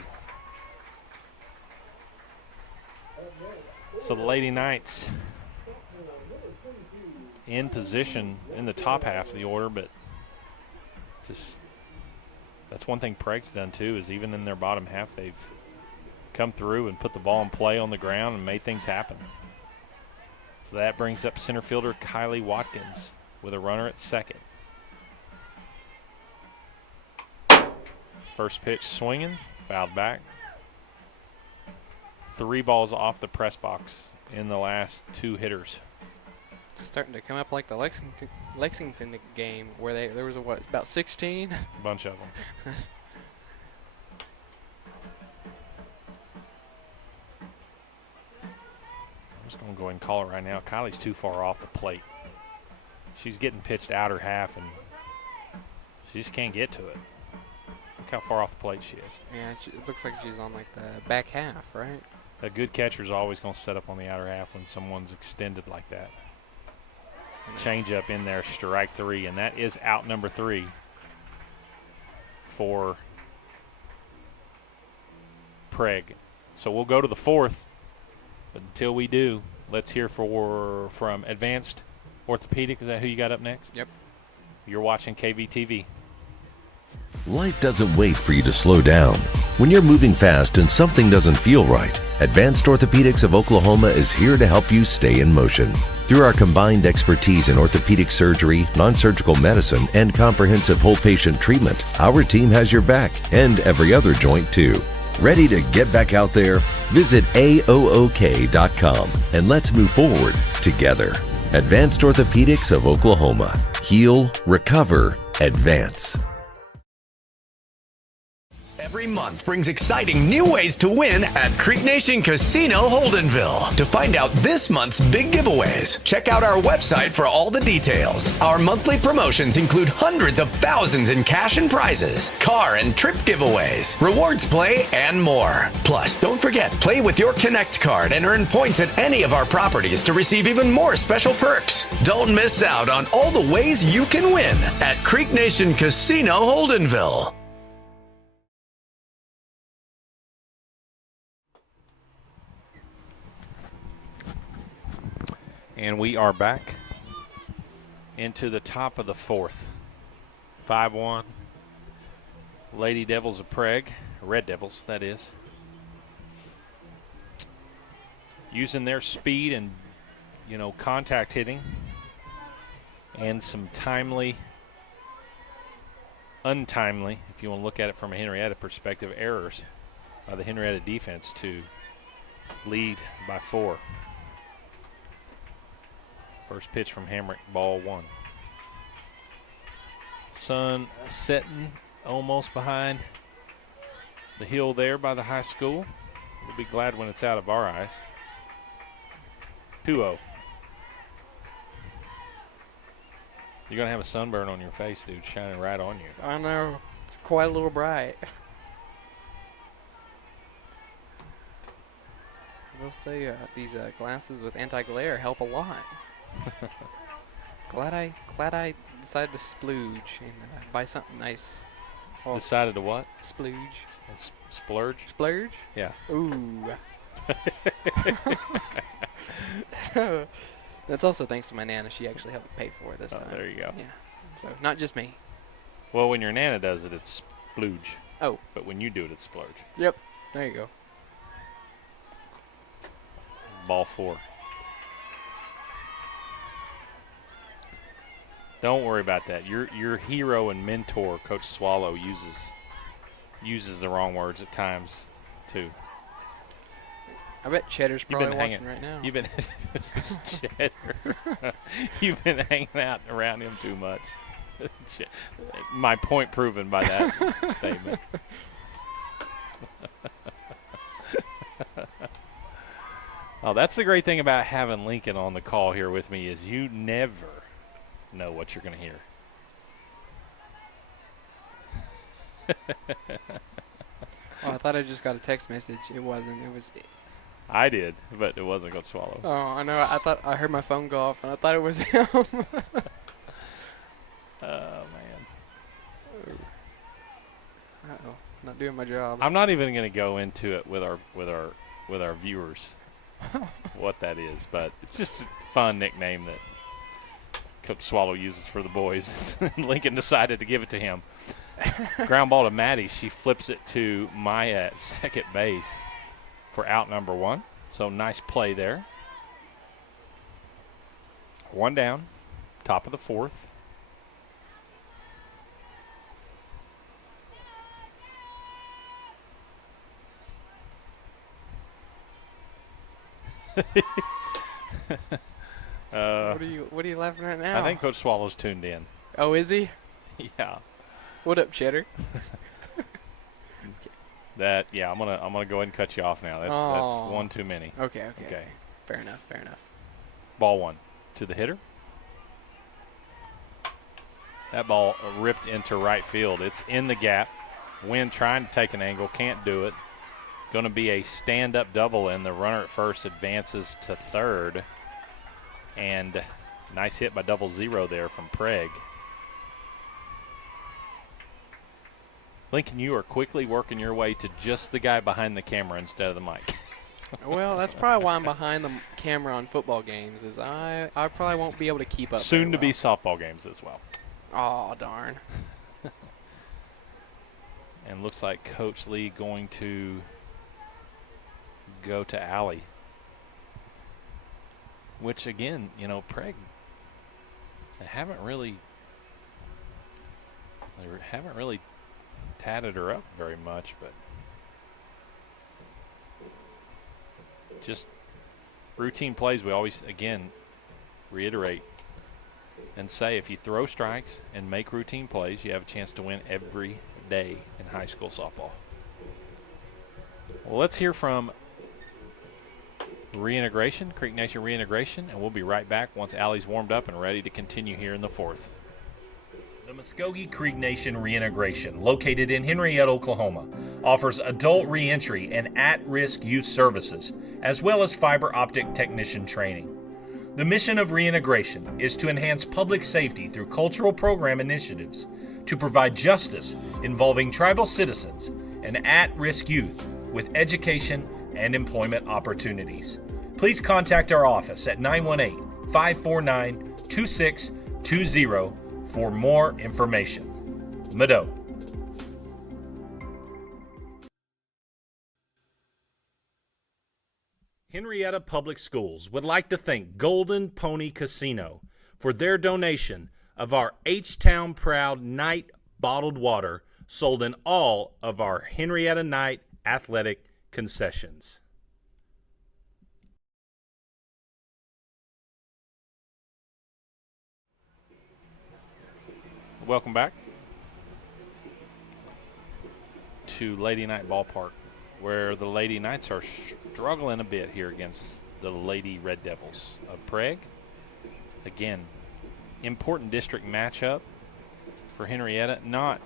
So the Lady Knights in position in the top half of the order, but just that's one thing Prague's done too, is even in their bottom half they've come through and put the ball in play on the ground and made things happen. So that brings up center fielder Kylie Watkins with a runner at second. First pitch swinging, fouled back. 3 balls off the press box in the last 2 hitters. Starting to come up like the Lexington game where there was about 16? A bunch of them. I'm just going to go ahead and call it right now. Kylie's too far off the plate. She's getting pitched outer half, and she just can't get to it. Look how far off the plate she is. Yeah, it looks like she's on like the back half, right? A good catcher is always going to set up on the outer half when someone's extended like that. Change up in there, strike 3, and that is out number 3 for Prague. So we'll go to the 4th, but until we do, let's hear from Advanced Orthopedic. Is that who you got up next? Yep. You're watching KVTV. Life doesn't wait for you to slow down. When you're moving fast and something doesn't feel right, Advanced Orthopedics of Oklahoma is here to help you stay in motion. Through our combined expertise in orthopedic surgery, non-surgical medicine, and comprehensive whole patient treatment, our team has your back and every other joint too. Ready to get back out there? Visit AOOK.com and let's move forward together. Advanced Orthopedics of Oklahoma. Heal, recover, advance. Every month brings exciting new ways to win at Creek Nation Casino Holdenville. To find out this month's big giveaways, check out our website for all the details. Our monthly promotions include hundreds of thousands in cash and prizes, car and trip giveaways, rewards play, and more. Plus, don't forget, play with your Connect card and earn points at any of our properties to receive even more special perks. Don't miss out on all the ways you can win at Creek Nation Casino Holdenville. And we are back into the top of the 4th. 5-1. Lady Devils of Prague, Red Devils, that is. Using their speed and, contact hitting and some timely, untimely, if you want to look at it from a Henryetta perspective, errors by the Henryetta defense to lead by 4. First pitch from Hamrick, ball 1. Sun setting almost behind the hill there by the high school. We'll be glad when it's out of our eyes. 2-0. You're going to have a sunburn on your face, dude, shining right on you. I know. It's quite a little bright. I will say these glasses with anti-glare help a lot. Glad I decided to splooge and buy something nice. Decided to what? Splooge. Splurge? Splurge? Yeah. Ooh. That's also thanks to my Nana. She actually helped me pay for it this time. There you go. Yeah. So not just me. Well, when your Nana does it, it's splooge. Oh. But when you do it, it's splurge. Yep. There you go. Ball 4. Don't worry about that. Your hero and mentor, Coach Swallow, uses the wrong words at times, too. I bet Cheddar's probably watching right now. You've been this is Cheddar. You've been hanging out around him too much. My point proven by that statement. Oh, that's the great thing about having Lincoln on the call here with me is you never know what you're going to hear. Oh, I thought I just got a text message. It wasn't. It was. I did, but it wasn't Coach Swallow. Oh, I know. I thought I heard my phone go off, and I thought it was him. Oh man. Uh-oh, not doing my job. I'm not even going to go into it with our viewers what that is, but it's just a fun nickname that Coach Swallow uses for the boys. Lincoln decided to give it to him. Ground ball to Maddie. She flips it to Maya at second base for out number 1. So nice play there. 1 down, top of the 4th. What are you laughing at now? I think Coach Swallow's tuned in. Oh, is he? Yeah. What up, Cheddar? I'm gonna go ahead and cut you off now. That's one too many. Okay. Fair enough. Ball 1 to the hitter. That ball ripped into right field. It's in the gap. Wynn trying to take an angle, can't do it. Going to be a stand-up double, and the runner at first advances to third. And nice hit by 0-0 there from Prague. Lincoln, you are quickly working your way to just the guy behind the camera instead of the mic. Well, that's probably why I'm behind the camera on football games, is I probably won't be able to keep up. Soon to be softball games as well. Oh, darn. And looks like Coach Lee going to go to Allie. Which, again, Prague, they haven't really tatted her up very much, but just routine plays. We always, again, reiterate and say if you throw strikes and make routine plays, you have a chance to win every day in high school softball. Well, let's hear from Reintegration, Creek Nation Reintegration, and we'll be right back once Allie's warmed up and ready to continue here in the 4th. The Muskogee Creek Nation Reintegration, located in Henryetta, Oklahoma, offers adult reentry and at-risk youth services, as well as fiber optic technician training. The mission of Reintegration is to enhance public safety through cultural program initiatives, to provide justice involving tribal citizens and at-risk youth with education and employment opportunities. Please contact our office at 918-549-2620 for more information. Mado. Henryetta Public Schools would like to thank Golden Pony Casino for their donation of our H-Town Proud Night bottled water sold in all of our Henryetta Night athletic concessions. Welcome back to Lady Knight Ballpark, where the Lady Knights are struggling a bit here against the Lady Red Devils of Prague. Again, important district matchup for Henryetta. Not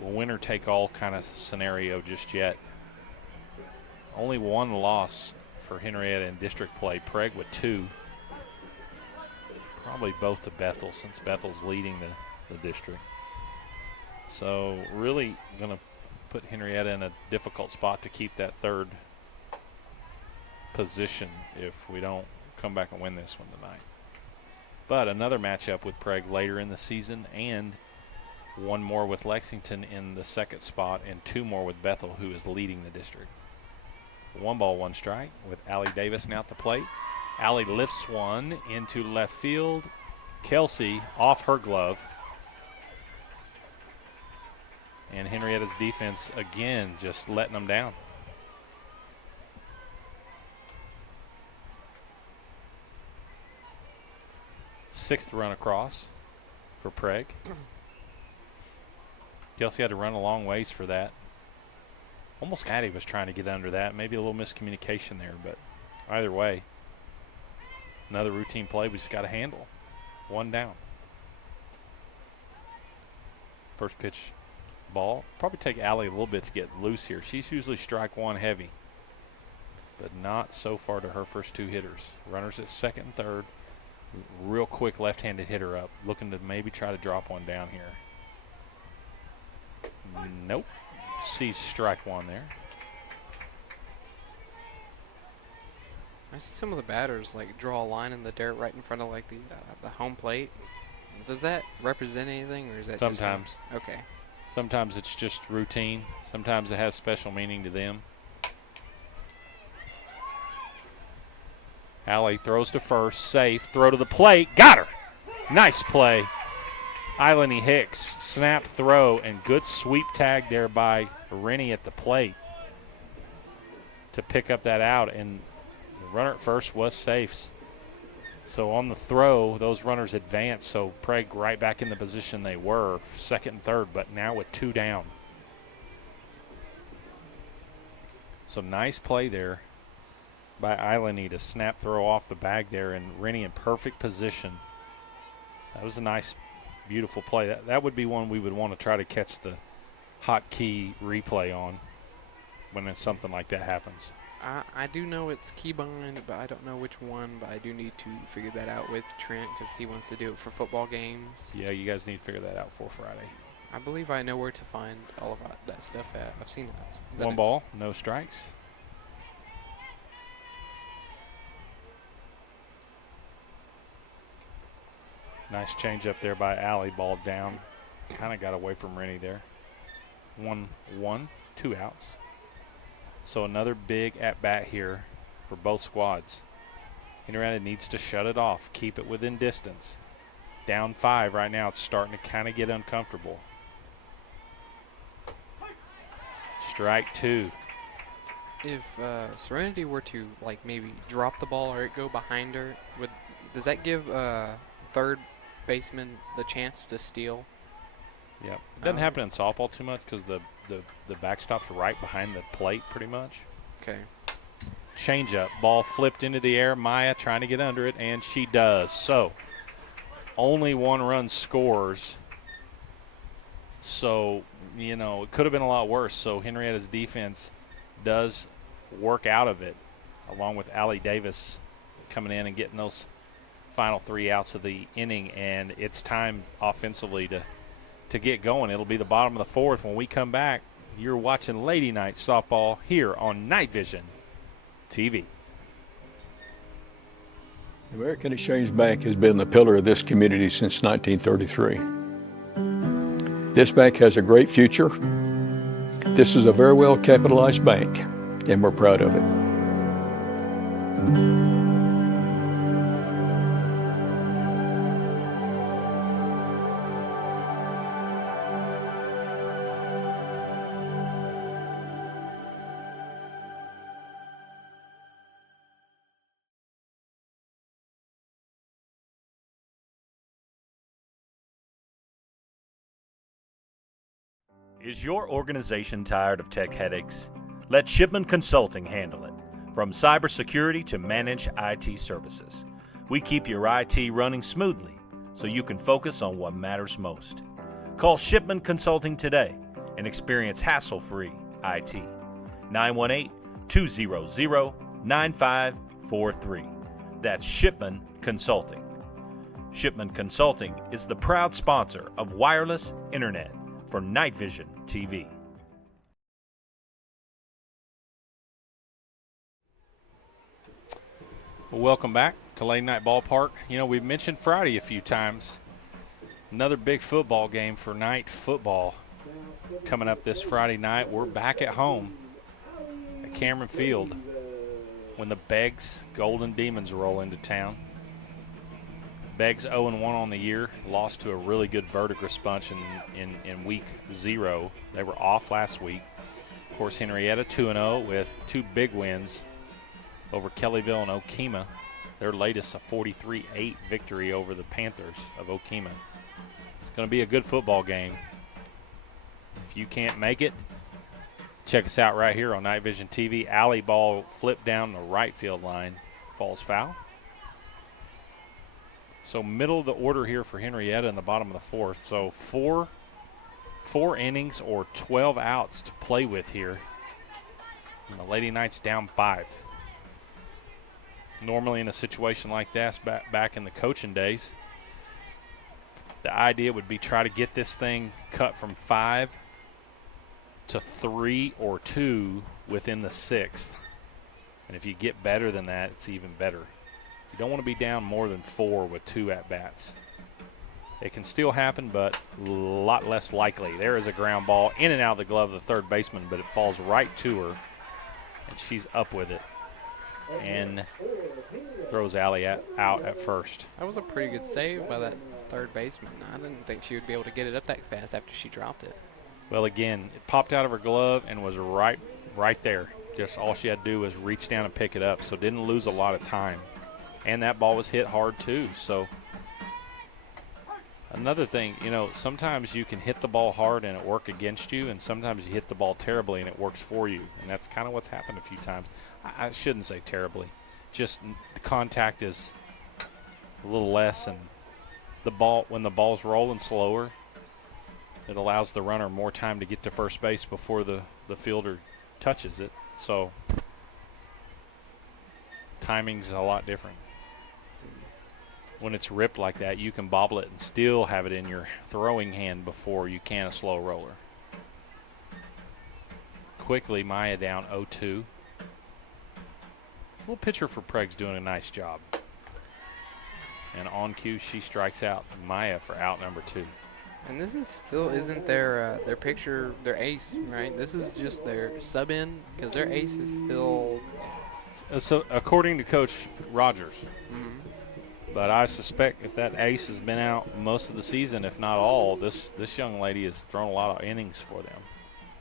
a winner-take-all kind of scenario just yet. Only 1 loss for Henryetta in district play. Prague with 2. Probably both to Bethel, since Bethel's leading the district. So really going to put Henryetta in a difficult spot to keep that 3rd position if we don't come back and win this one tonight. But another matchup with Prague later in the season, and 1 more with Lexington in the 2nd spot, and 2 more with Bethel, who is leading the district. 1 ball, 1 strike with Allie Davis now at the plate. Allie lifts one into left field. Kelsey off her glove. And Henrietta's defense, again, just letting them down. 6th run across for Prague. Kelsey had to run a long ways for that. Almost Addie was trying to get under that. Maybe a little miscommunication there, but either way, another routine play we just got to handle. 1 down. First pitch ball. Probably take Allie a little bit to get loose here. She's usually strike 1 heavy, but not so far to her first 2 hitters. Runners at 2nd and 3rd. Real quick left-handed hitter up, looking to maybe try to drop 1 down here. Nope. Sees strike 1 there. I see some of the batters like draw a line in the dirt right in front of like the home plate. Does that represent anything, or is that sometimes? Just kind of, okay. Sometimes it's just routine. Sometimes it has special meaning to them. Allie throws to first, safe. Throw to the plate, got her. Nice play. Eilani Hicks, snap throw, and good sweep tag there by Rennie at the plate to pick up that out, and the runner at first was safe. So on the throw, those runners advanced, so Prague right back in the position they were, 2nd and 3rd, but now with 2 down. So nice play there by Eilani to snap throw off the bag there, and Rennie in perfect position. That was a nice, beautiful play. That would be one we would want to try to catch the hotkey replay on when something like that happens. I do know it's keybind, but I don't know which one, but I do need to figure that out with Trent because he wants to do it for football games. Yeah, you guys need to figure that out for Friday. I believe I know where to find all of that stuff at. I've seen it. 1 ball, no strikes. Nice change up there by Allie, ball down. Kind of got away from Rennie there. 1-1, 2 outs. So another big at-bat here for both squads. Henryetta needs to shut it off, keep it within distance. Down 5 right now. It's starting to kind of get uncomfortable. Strike 2. If Serenity were to like maybe drop the ball or it go behind her, does that give third baseman the chance to steal? Yep. It doesn't happen in softball too much because the backstop's right behind the plate pretty much. Okay. Change up. Ball flipped into the air. Maya trying to get under it, and she does. So only 1 run scores. So, you know, it could have been a lot worse. So Henrietta's defense does work out of it, along with Allie Davis coming in and getting those final 3 outs of the inning. And it's time offensively to get going. It'll be the bottom of the 4th. When we come back, you're watching Lady Night Softball here on Night Vision TV. The American Exchange Bank has been the pillar of this community since 1933. This bank has a great future. This is a very well capitalized bank, and we're proud of it. Is your organization tired of tech headaches? Let Shipman Consulting handle it. From cybersecurity to managed IT services, we keep your IT running smoothly so you can focus on what matters most. Call Shipman Consulting today and experience hassle-free IT. 918-200-9543. That's Shipman Consulting. Shipman Consulting is the proud sponsor of wireless internet for Night Vision TV. Well, welcome back to Late Night Ballpark. You know, we've mentioned Friday a few times. Another big football game for night football coming up this Friday night. We're back at home at Cameron Field when the Beggs Golden Demons roll into town. Beggs 0-1 on the year, lost to a really good Verdigris bunch in week 0. They were off last week. Of course, Henryetta 2-0 with 2 big wins over Kellyville and Okemah. their latest, a 43-8 victory over the Panthers of Okemah. It's going to be a good football game. If you can't make it, check us out right here on Night Vision TV. Alley ball flipped down the right field line, falls foul. So middle of the order here for Henryetta in the bottom of the fourth. So four innings or 12 outs to play with here. And the Lady Knights down 5. Normally in a situation like this, back in the coaching days, the idea would be try to get this thing cut from 5 to 3 or 2 within the 6th. And if you get better than that, it's even better. You don't want to be down more than 4 with 2 at-bats. It can still happen, but a lot less likely. There is a ground ball in and out of the glove of the third baseman, but it falls right to her, and she's up with it and throws Allie out at first. That was a pretty good save by that third baseman. I didn't think she would be able to get it up that fast after she dropped it. Well, again, it popped out of her glove and was right there. Just all she had to do was reach down and pick it up, so didn't lose a lot of time. And that ball was hit hard too. So another thing, sometimes you can hit the ball hard and it work against you, and sometimes you hit the ball terribly and it works for you. And that's kind of what's happened a few times. I shouldn't say terribly. Just the contact is a little less, and when the ball's rolling slower, it allows the runner more time to get to first base before the fielder touches it. So timing's a lot different. When it's ripped like that, you can bobble it and still have it in your throwing hand before you can a slow roller. Quickly, Maya down 0-2. This little pitcher for Prague's doing a nice job. And on cue, she strikes out Maya for out number 2. And this isn't their pitcher, their ace, right? This is just their sub-in, because their ace is still. So according to Coach Rogers. Mm-hmm. But I suspect if that ace has been out most of the season, if not all, this young lady has thrown a lot of innings for them.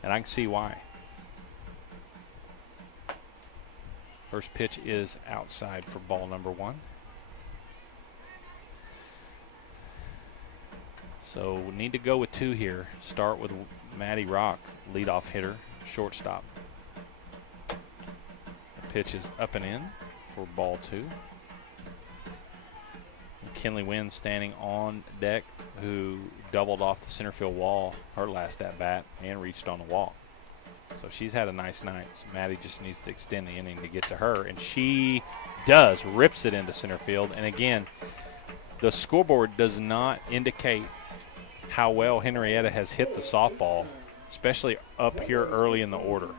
And I can see why. First pitch is outside for ball number 1. So we need to go with 2 here. Start with Maddie Rock, leadoff hitter, shortstop. The pitch is up and in for ball 2. Kinley Wynn standing on deck, who doubled off the center field wall her last at-bat and reached on the wall. So she's had a nice night. So Maddie just needs to extend the inning to get to her, and she does. Rips it into center field. And again, the scoreboard does not indicate how well Henryetta has hit the softball, especially up here early in the order.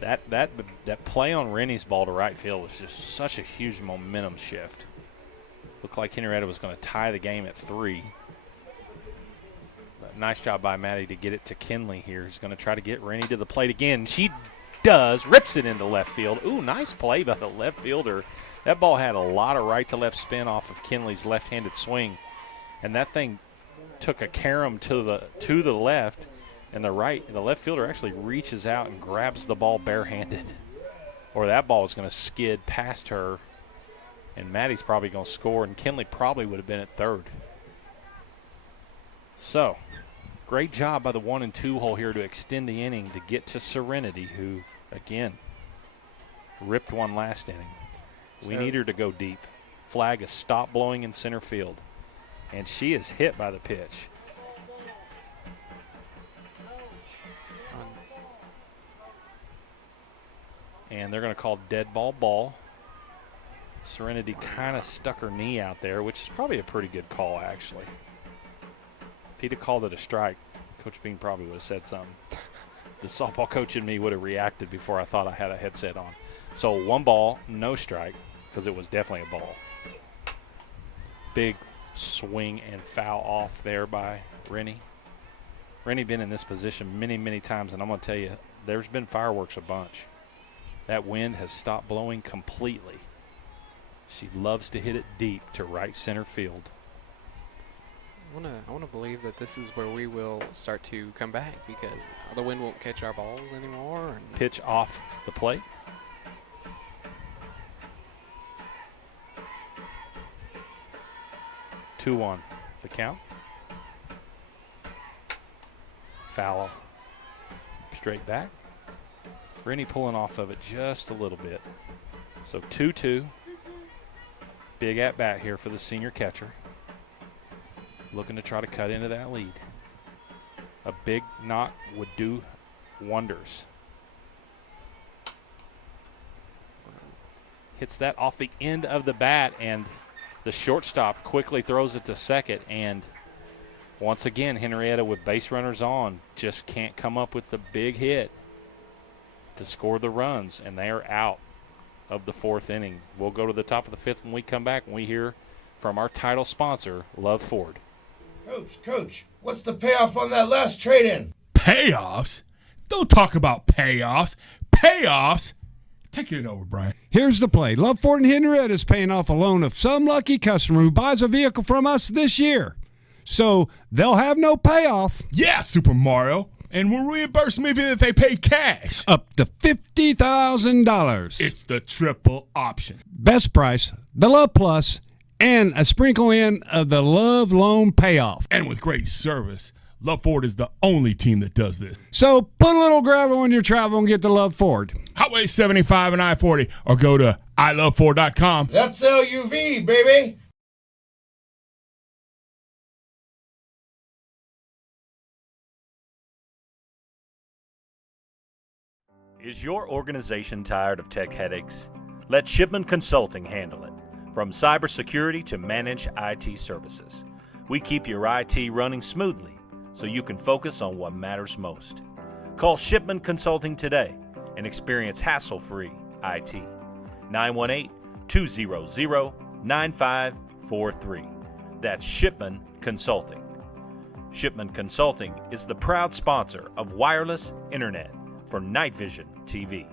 That play on Rennie's ball to right field was just such a huge momentum shift. Looked like Henryetta was going to tie the game at 3. But nice job by Maddie to get it to Kinley here. He's going to try to get Rennie to the plate again. She does. Rips it into left field. Ooh, nice play by the left fielder. That ball had a lot of right to left spin off of Kinley's left-handed swing. And that thing took a carom to the left. And the left fielder actually reaches out and grabs the ball barehanded. Or that ball is going to skid past her, and Maddie's probably going to score, and Kinley probably would have been at third. So, great job by the 1 and 2 hole here to extend the inning to get to Serenity, who, again, ripped one last inning. We need her to go deep. Flag has stopped blowing in center field, and she is hit by the pitch. And they're going to call dead ball. Serenity kind of stuck her knee out there, which is probably a pretty good call, actually. If he'd have called it a strike, Coach Bean probably would have said something. The softball coach in me would have reacted before I thought I had a headset on. So 1 ball, no strike, because it was definitely a ball. Big swing and foul off there by Rennie. Rennie been in this position many, many times, and I'm going to tell you, there's been fireworks a bunch. That wind has stopped blowing completely. She loves to hit it deep to right center field. I want to believe that this is where we will start to come back, because the wind won't catch our balls anymore. Pitch off the plate. 2-1 the count. Foul straight back. Rennie pulling off of it just a little bit. So 2-2. Big at bat here for the senior catcher. Looking to try to cut into that lead. A big knock would do wonders. Hits that off the end of the bat, and the shortstop quickly throws it to second. And once again, Henryetta with base runners on just can't come up with the big hit to score the runs, and they are out of the fourth inning. We'll go to the top of the fifth when we come back, when we hear from our title sponsor, Love Ford. Coach, what's the payoff on that last trade-in? Payoffs? Don't talk about payoffs. Payoffs? Take it over, Brian. Here's the play. Love Ford and Henryetta is paying off a loan of some lucky customer who buys a vehicle from us this year. So they'll have no payoff. Yeah, Super Mario. And we'll reimburse them even if they pay cash. Up to $50,000. It's the triple option. Best price, the Love Plus, and a sprinkle in of the Love Loan payoff. And with great service, Love Ford is the only team that does this. So put a little gravel in your travel and get to Love Ford. Highway 75 and I-40, or go to iloveford.com. That's LUV, baby. Is your organization tired of tech headaches? Let Shipman Consulting handle it. From cybersecurity to managed IT services, we keep your IT running smoothly so you can focus on what matters most. Call Shipman Consulting today and experience hassle-free IT. 918-200-9543. That's Shipman Consulting. Shipman Consulting is the proud sponsor of wireless internet for Night Vision TV.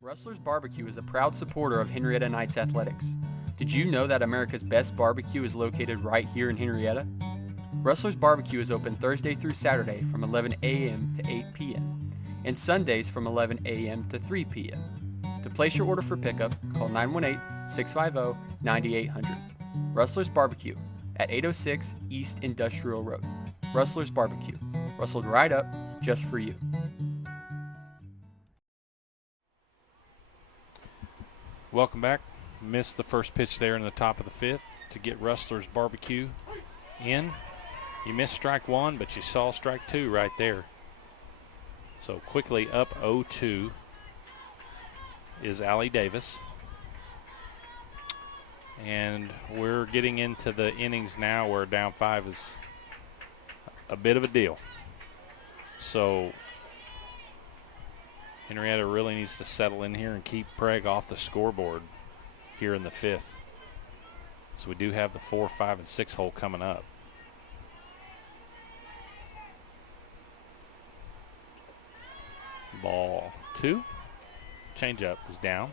Rustler's Barbecue is a proud supporter of Henryetta Knights Athletics. Did you know that America's best barbecue is located right here in Henryetta? Rustler's Barbecue is open Thursday through Saturday from 11 a.m. to 8 p.m. and Sundays from 11 a.m. to 3 p.m. To place your order for pickup, call 918-650-9800. Rustler's Barbecue at 806 East Industrial Road. Rustler's Barbecue. Rustled right up just for you. Welcome back. Missed the first pitch there in the top of the fifth to get Rustler's Barbecue in. You missed strike one, but you saw strike two right there. So quickly up 0-2 is Allie Davis. And we're getting into the innings now where down 5 is a bit of a deal. So Henryetta really needs to settle in here and keep Prague off the scoreboard here in the fifth. So we do have the 4, 5, and 6 hole coming up. Ball 2. Changeup is down.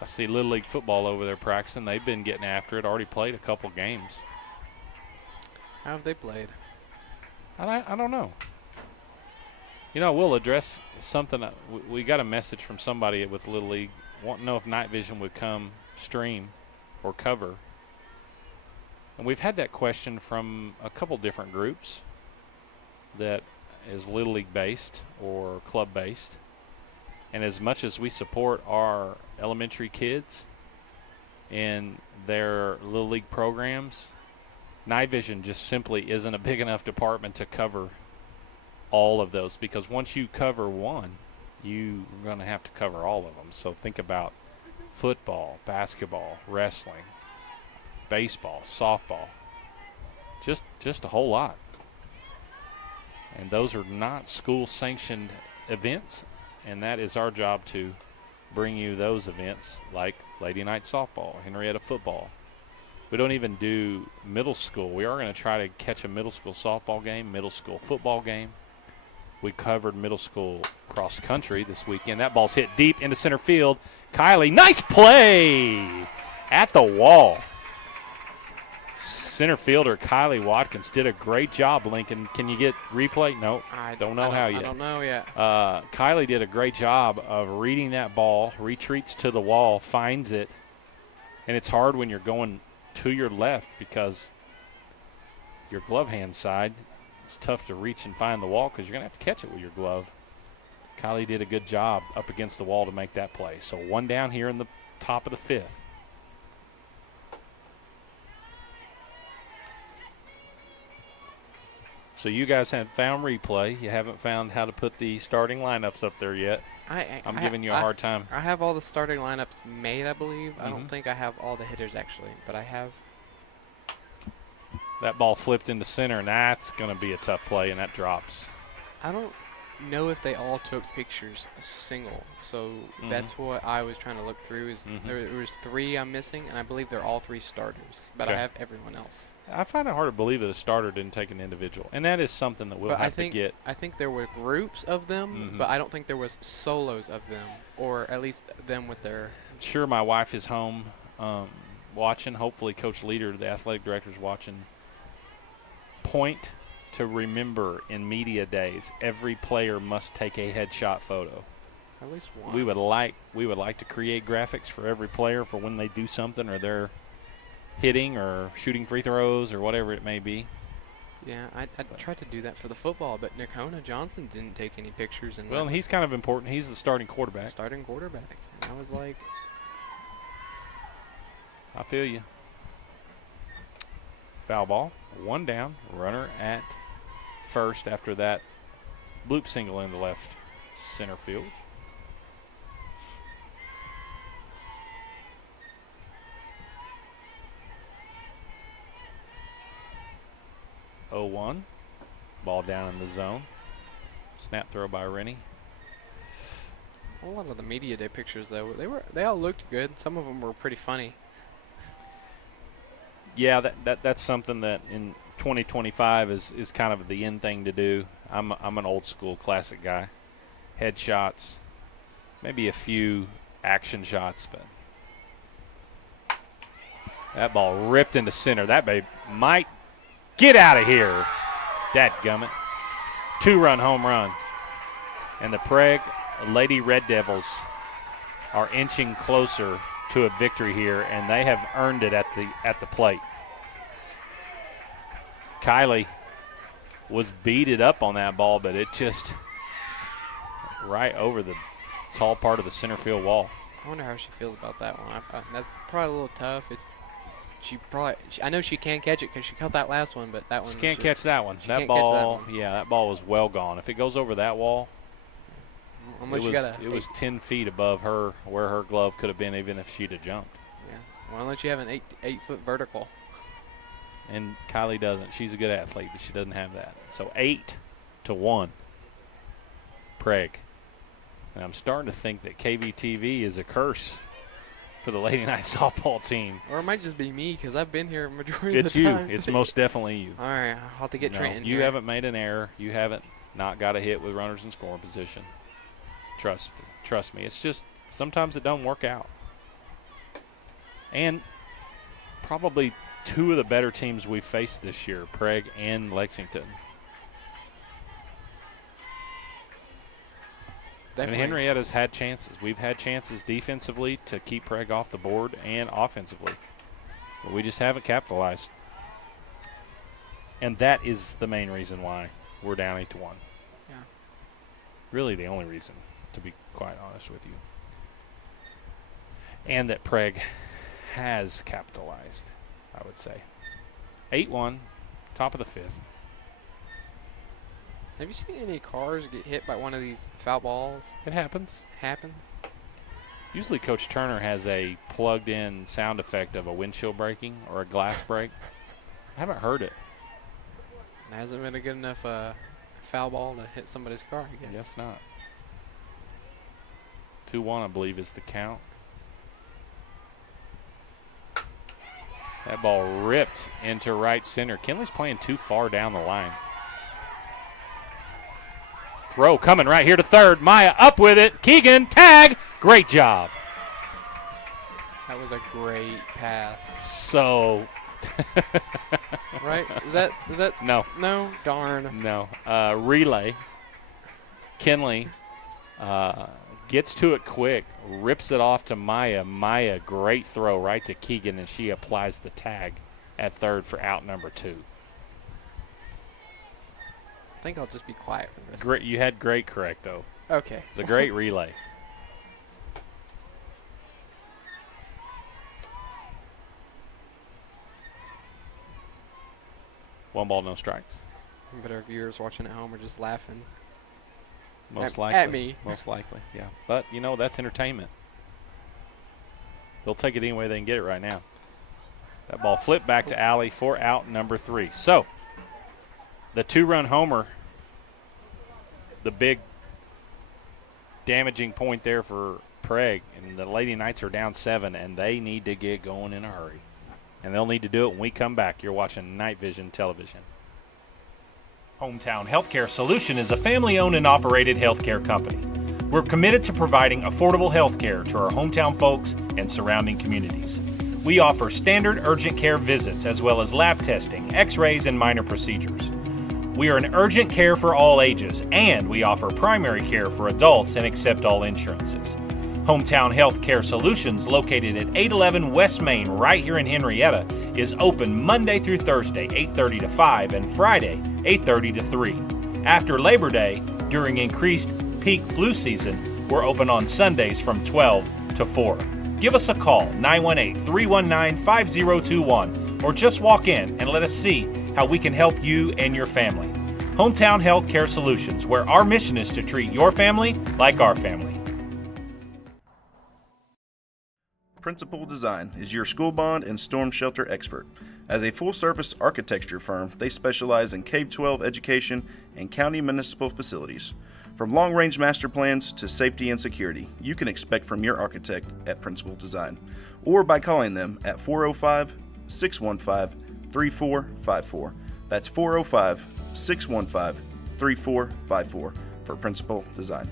I see Little League football over there practicing. They've been getting after it. Already played a couple games. How have they played? I don't know. You know, we'll address something. We got a message from somebody with Little League wanting to know if Night Vision would come stream or cover. And we've had that question from a couple different groups that is Little League based or club based. And as much as we support our elementary kids in their Little League programs, Night Vision just simply isn't a big enough department to cover all of those, because once you cover one, you're going to have to cover all of them. So think about football, basketball, wrestling, baseball, softball, just a whole lot. And those are not school-sanctioned events, and that is our job to bring you those events like Lady Night Softball, Henryetta Football. We don't even do middle school. We are going to try to catch a middle school softball game, middle school football game. We covered middle school cross country this weekend. That ball's hit deep into center field. Kylie, nice play at the wall. Center fielder Kylie Watkins did a great job, Lincoln. Can you get replay? No, don't know how yet. I don't know yet. Kylie did a great job of reading that ball, retreats to the wall, finds it, and it's hard when you're going to your left because your glove hand side, it's tough to reach and find the wall because you're going to have to catch it with your glove. Kylie did a good job up against the wall to make that play. So one down here in the top of the fifth. So you guys have found replay. You haven't found how to put the starting lineups up there yet. I'm giving you a hard time. I have all the starting lineups made, I believe. I don't think I have all the hitters, actually, but I have. That ball flipped into center, and that's going to be a tough play, and that drops. I don't know if they all took pictures single, so that's what I was trying to look through. Is there was 3 I'm missing, and I believe they're all 3 starters, but I have everyone else. I find it hard to believe that a starter didn't take an individual, and that is something that we'll have to get. I think there were groups of them, but I don't think there was solos of them, or at least them with their. Sure, my wife is home watching. Hopefully, Coach Leader, the athletic director, is watching. Point to remember in media days, every player must take a headshot photo. At least one. We would like to create graphics for every player for when they do something or they're hitting or shooting free throws or whatever it may be. Yeah, I tried to do that for the football, but Nakona Johnson didn't take any pictures. And well, he's kind of important. He's the starting quarterback. And I was like, I feel you. Foul ball. 1 down. Runner at first after that bloop single in the left center field. Oh, 1. Ball down in the zone. Snap throw by Rennie. A lot of the media day pictures, though, they all looked good. Some of them were pretty funny. Yeah, that's something that in 2025 is kind of the in thing to do. I'm an old school classic guy. Headshots, maybe a few action shots, but that ball ripped into center. That might get out of here. Dadgummit. 2-run home run. And the Prague Lady Red Devils are inching closer to a victory here, and they have earned it at the plate. Kylie was beated up on that ball, but it just right over the tall part of the center field wall. I wonder how she feels about that one. That's probably a little tough. I know she can catch it because she caught that last one, but that one she can't catch that one. That ball was well gone. If it goes over that wall, it was 10 feet above her where her glove could have been, even if she'd have jumped. Yeah. Well, unless you have an 8-foot vertical. And Kylie doesn't. She's a good athlete, but she doesn't have that. So 8-1, Prague. And I'm starting to think that KVTV is a curse for the Lady Knight softball team. Or it might just be me because I've been here majority of the time. It's most definitely you. All right, I'll have to get Trent in you here. haven't made an error. You haven't not got a hit with runners in scoring position. Trust me. It's just sometimes it don't work out. And probably 2 of the better teams we've faced this year, Prague and Lexington. Definitely. And Henrietta's had chances. We've had chances defensively to keep Prague off the board and offensively. But we just haven't capitalized. And that is the main reason why we're down 8-1. Yeah. Really the only reason, to be quite honest with you. And that Prague has capitalized, I would say. 8-1, top of the 5th. Have you seen any cars get hit by one of these foul balls? It happens. Usually Coach Turner has a plugged-in sound effect of a windshield breaking or a glass break. I haven't heard it. It hasn't been a good enough foul ball to hit somebody's car, I guess. Guess not. 2-1, I believe, is the count. That ball ripped into right center. Kinley's playing too far down the line. Throw coming right here to third. Maya up with it. Keegan, tag. Great job. That was a great pass. So. Right? Is that? No. No? Darn. No. Relay. Kinley gets to it quick, rips it off to Maya. Maya, great throw right to Keegan, and she applies the tag at third for out number 2. I think I'll just be quiet for the rest Great, you had great correct, though. Okay. It's a great relay. One ball, no strikes. But our viewers watching at home are just laughing. Most likely. At me. Most likely, yeah. But, that's entertainment. They'll take it any way they can get it right now. That ball flipped back to Allie for out number 3. So, the 2-run homer, the big damaging point there for Prague, and the Lady Knights are down 7, and they need to get going in a hurry. And they'll need to do it when we come back. You're watching Night Vision Television. Hometown Healthcare Solution is a family-owned and operated healthcare company. We're committed to providing affordable healthcare to our hometown folks and surrounding communities. We offer standard urgent care visits as well as lab testing, x-rays, and minor procedures. We are an urgent care for all ages, and we offer primary care for adults and accept all insurances. Hometown Healthcare Solutions, located at 811 West Main right here in Henryetta, is open Monday through Thursday, 8:30 to 5, and Friday, 8:30 to 3. After Labor Day, during increased peak flu season, we're open on Sundays from 12 to 4. Give us a call, 918-319-5021, or just walk in and let us see how we can help you and your family. Hometown Healthcare Solutions, where our mission is to treat your family like our family. Principal Design is your school bond and storm shelter expert. As a full-service architecture firm, they specialize in K-12 education and county municipal facilities. From long-range master plans to safety and security, you can expect from your architect at Principal Design, or by calling them at 405-615-3454. That's 405-615-3454 for Principal Design.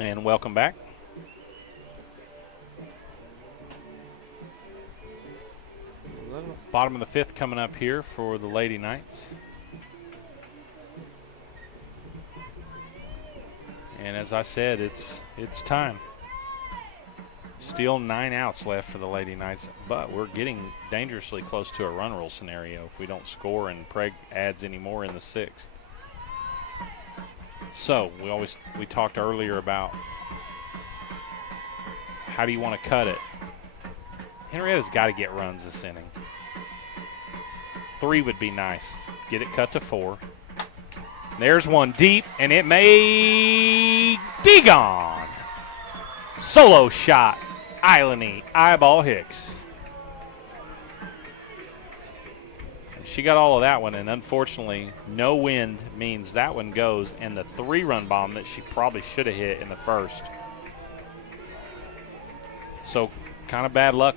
And welcome back. Bottom of the 5th coming up here for the Lady Knights. And as I said, it's time. Still 9 outs left for the Lady Knights, but we're getting dangerously close to a run rule scenario if we don't score and Prague adds any more in the 6th. So we talked earlier about how do you want to cut it. Henrietta's got to get runs this inning. 3 would be nice. Get it cut to 4. There's one deep, and it may be gone. Solo shot. Eilany, eyeball Hicks. She got all of that one, and unfortunately, no wind means that one goes, and the 3-run bomb that she probably should have hit in the 1st. So, kind of bad luck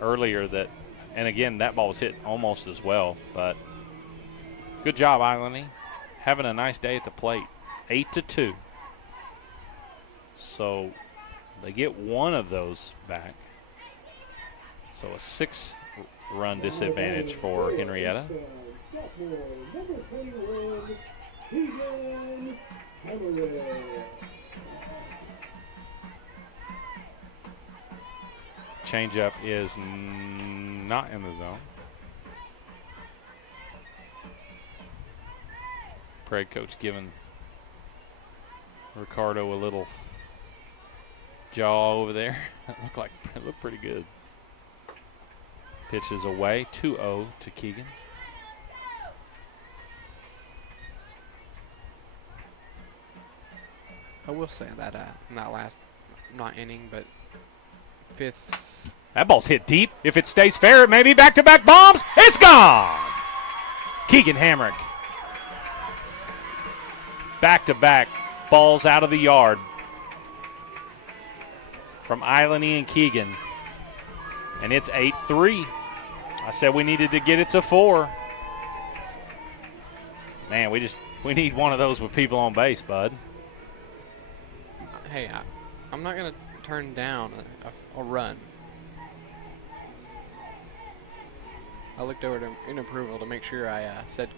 earlier that, and again, that ball was hit almost as well, but good job, Eilany. Having a nice day at the plate. 8-2. So, they get one of those back. So, a 6-run disadvantage for Henrietta. Changeup is not in the zone. Prague coach giving Ricardo a little jaw over there. It looked pretty good. Pitches away, 2-0 to Keegan. I will say that in that last, not inning, but 5th. That ball's hit deep. If it stays fair, it may be back-to-back bombs. It's gone. Keegan Hamrick. Back-to-back balls out of the yard. from Eilany and Keegan. And it's 8-3. I said we needed to get it to 4. Man, we need one of those with people on base, bud. Hey, I'm not going to turn down a run. I looked over in approval to make sure I said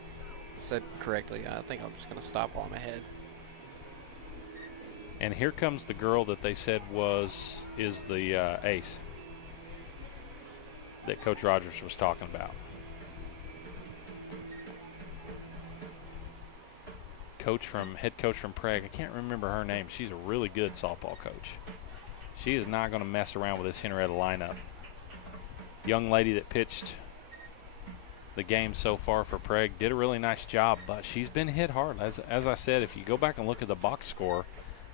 correctly. I think I'm just going to stop while I'm ahead. And here comes the girl that they said is the ace that Coach Rogers was talking about. Head coach from Prague. I can't remember her name. She's a really good softball coach. She is not going to mess around with this Henryetta lineup. Young lady that pitched the game so far for Prague did a really nice job, but she's been hit hard. As I said, if you go back and look at the box score,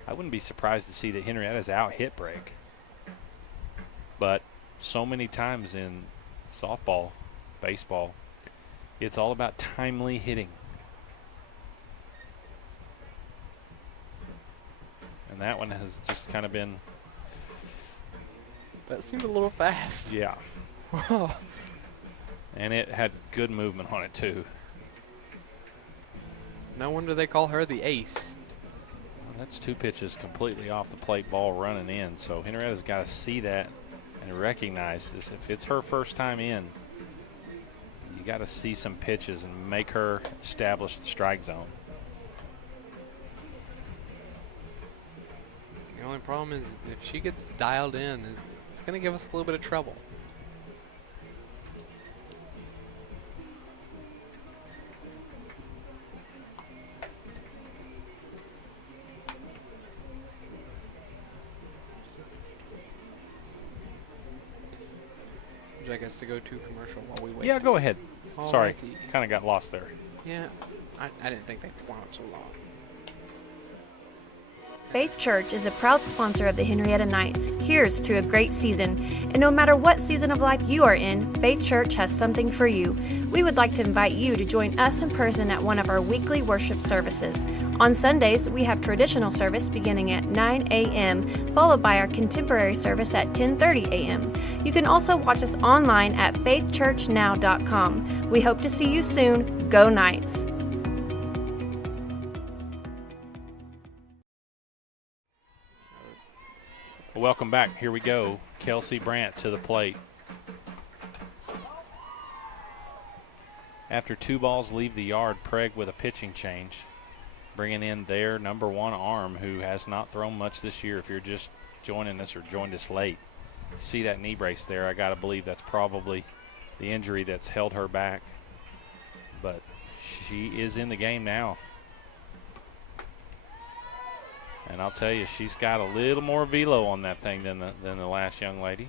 I wouldn't be surprised to see that Henrietta's out-hit Prague. But so many times in softball, baseball, it's all about timely hitting. And that one has just kind of been... That seemed a little fast. Yeah. And it had good movement on it, too. No wonder they call her the ace. Well, that's 2 pitches completely off the plate, ball running in. So Henrietta's got to see that and recognize this. If it's her first time in, you got to see some pitches and make her establish the strike zone. The only problem is if she gets dialed in, it's going to give us a little bit of trouble. Would you like us to go to commercial while we wait? Yeah, go ahead. Sorry, Alrighty. kind of got lost there. Yeah, I didn't think they'd want it so long. Faith Church is a proud sponsor of the Henryetta Knights. Here's to a great season. And no matter what season of life you are in, Faith Church has something for you. We would like to invite you to join us in person at one of our weekly worship services. On Sundays, we have traditional service beginning at 9 a.m., followed by our contemporary service at 10:30 a.m. You can also watch us online at faithchurchnow.com. We hope to see you soon. Go Knights! Welcome back. Here we go. Kelsey Brandt to the plate. After 2 balls leave the yard, Prague with a pitching change, bringing in their number 1 arm, who has not thrown much this year. If you're just joining us or joined us late, see that knee brace there. I got to believe that's probably the injury that's held her back. But she is in the game now. And I'll tell you, she's got a little more velo on that thing than the last young lady.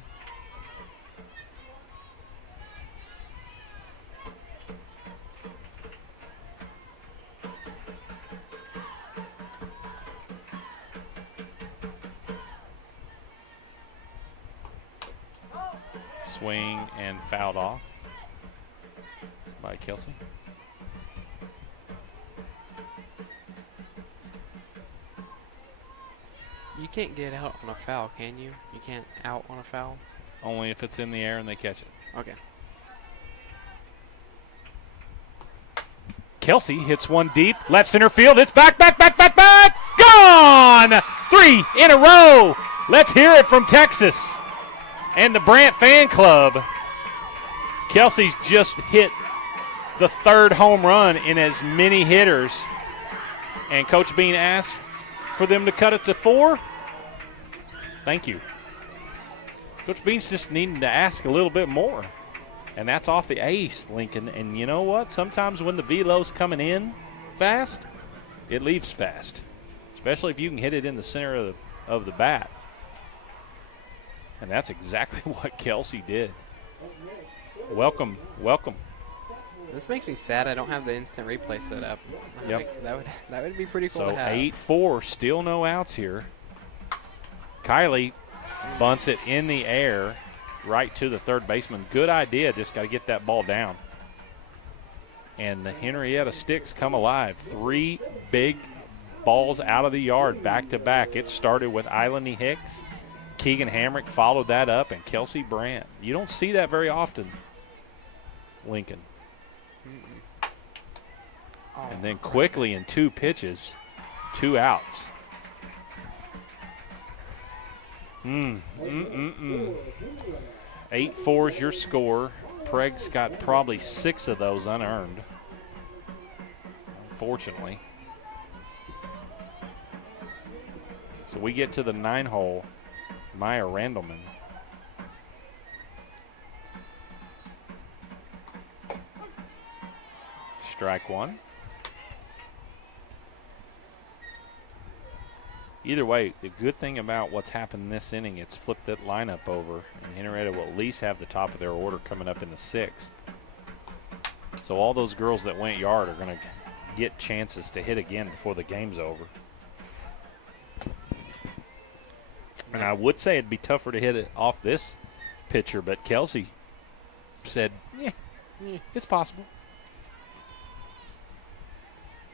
Swing and fouled off by Kelsey. You can't get out on a foul, can you? You can't out on a foul? Only if it's in the air and they catch it. Okay. Kelsey hits one deep, left center field. It's back. Gone! 3 in a row. Let's hear it from Texas and the Brandt fan club. Kelsey's just hit the 3rd home run in as many hitters. And Coach Bean asked for them to cut it to 4. Thank you. Coach Bean's just needing to ask a little bit more. And that's off the ace, Lincoln. And you know what? Sometimes when the velo's coming in fast, it leaves fast. Especially if you can hit it in the center of the bat. And that's exactly what Kelsey did. Welcome. This makes me sad I don't have the instant replay set up. Yep. That would be pretty cool so to have. 8-4, still no outs here. Kylie bunts it in the air right to the 3rd baseman. Good idea, just got to get that ball down. And the Henryetta sticks come alive. 3 big balls out of the yard back to back. It started with Eilany Hicks, Keegan Hamrick followed that up, and Kelsey Brandt. You don't see that very often, Lincoln. And then quickly in 2 pitches, 2 outs. 8-4 is your score. Prague's got probably 6 of those unearned, unfortunately. So we get to the 9-hole. Maya Randleman. Strike 1. Either way, the good thing about what's happened in this inning, it's flipped that lineup over, and Henryetta will at least have the top of their order coming up in the 6th. So all those girls that went yard are going to get chances to hit again before the game's over. And I would say it'd be tougher to hit it off this pitcher, but Kelsey said, yeah, it's possible.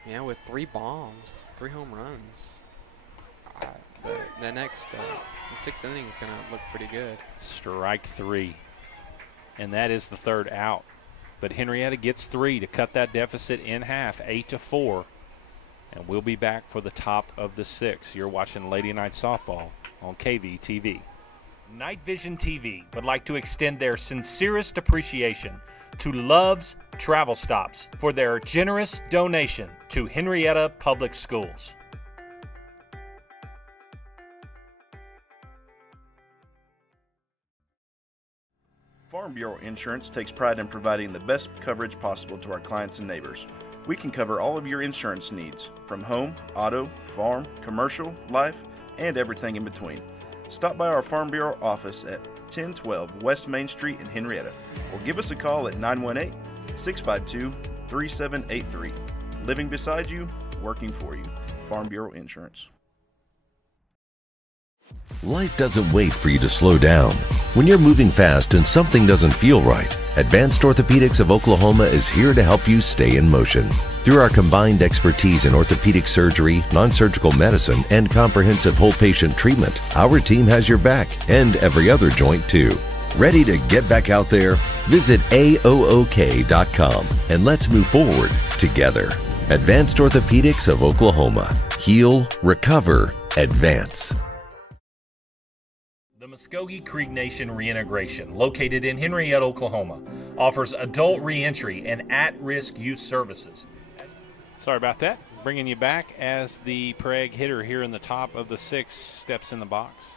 Yeah, with 3 bombs, 3 home runs, the next, the 6th inning is going to look pretty good. Strike 3, and that is the 3rd out. But Henryetta gets 3 to cut that deficit in half, 8-4. And we'll be back for the top of the 6th. You're watching Lady Night Softball on KVTV. Night Vision TV would like to extend their sincerest appreciation to Love's Travel Stops for their generous donation to Henryetta Public Schools. Farm Bureau Insurance takes pride in providing the best coverage possible to our clients and neighbors. We can cover all of your insurance needs, from home, auto, farm, commercial, life, and everything in between. Stop by our Farm Bureau office at 1012 West Main Street in Henryetta, or give us a call at 918-652-3783. Living beside you, working for you. Farm Bureau Insurance. Life doesn't wait for you to slow down. When you're moving fast and something doesn't feel right, Advanced Orthopedics of Oklahoma is here to help you stay in motion. Through our combined expertise in orthopedic surgery, non-surgical medicine, and comprehensive whole patient treatment, our team has your back and every other joint too. Ready to get back out there? Visit AOOK.com and let's move forward together. Advanced Orthopedics of Oklahoma. Heal, recover, advance. The Muskogee Creek Nation Reintegration, located in Henryetta, Oklahoma, offers adult reentry and at-risk youth services. Sorry about that. Bringing you back as the Prague hitter here in the top of the 6th steps in the box.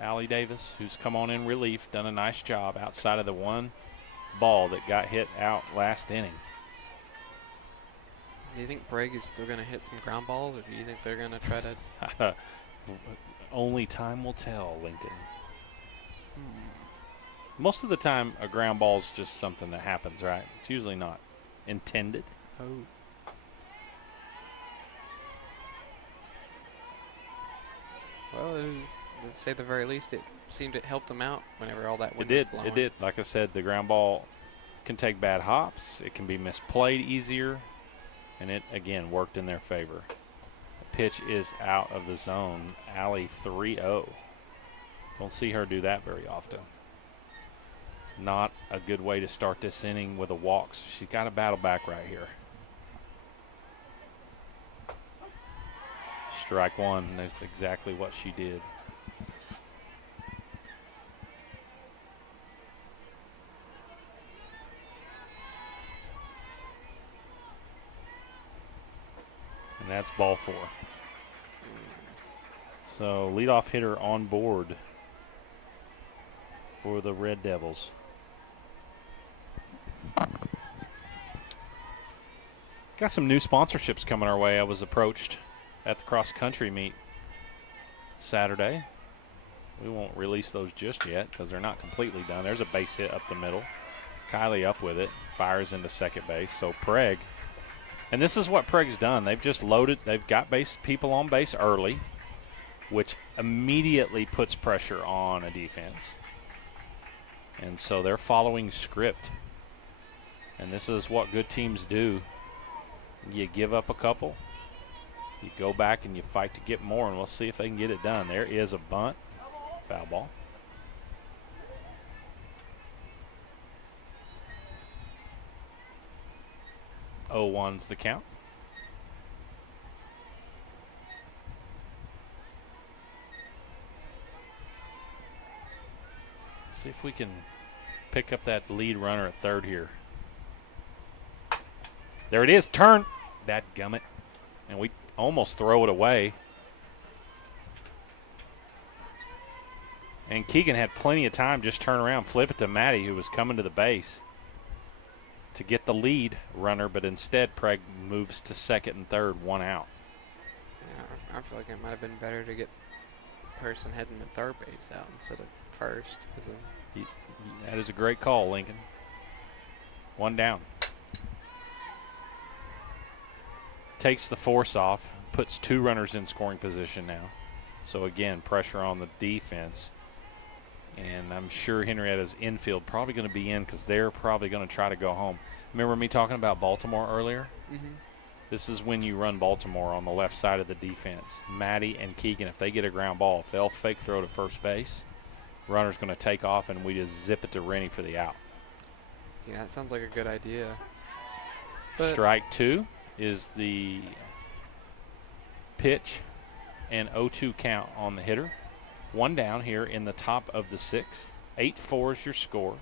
Allie Davis, who's come on in relief, done a nice job outside of the one ball that got hit out last inning. Do you think Prague is still going to hit some ground balls, or do you think they're going to try to? Only time will tell, Lincoln. Most of the time, a ground ball is just something that happens, right? It's usually not intended. Oh. Well, let's say at the very least, it seemed it helped them out whenever all that wind was blowing. It did. Like I said, the ground ball can take bad hops. It can be misplayed easier. And it, again, worked in their favor. The pitch is out of the zone. Allie 3-0. Don't see her do that very often. Not a good way to start this inning with a walk. So she's got to battle back right here. Strike 1. That's exactly what she did. And that's ball 4. So leadoff hitter on board for the Red Devils. Got some new sponsorships coming our way. I was approached at the cross-country meet Saturday. We won't release those just yet because they're not completely done. There's a base hit up the middle. Kylie up with it, fires into second base. So Prague. And this is what Prague's done. They've just loaded. They've got people on base early, which immediately puts pressure on a defense. And so they're following script. And this is what good teams do. You give up a couple, You go back and you fight to get more, and we'll see if they can get it done. There is a bunt, foul ball. Oh, 1's the count. See if we can pick up that lead runner at third here. There it is. Turn. That gummit. And we almost throw it away. And Keegan had plenty of time, just turn around, flip it to Maddie, who was coming to the base to get the lead runner, but instead Prague moves to second and third, 1 out. Yeah, I feel like it might have been better to get the person heading to third base out instead of first. That is a great call, Lincoln. 1 down. Takes the force off, puts 2 runners in scoring position now. So again, pressure on the defense. And I'm sure Henrietta's infield probably going to be in because they're probably going to try to go home. Remember me talking about Baltimore earlier? Mm-hmm. This is when you run Baltimore on the left side of the defense. Maddie and Keegan, if they get a ground ball, if they'll fake throw to first base, runner's going to take off and we just zip it to Rennie for the out. Yeah, that sounds like a good idea. Strike 2 is the pitch and 0-2 count on the hitter. 1 down here in the top of the 6th. 8-4 is your score.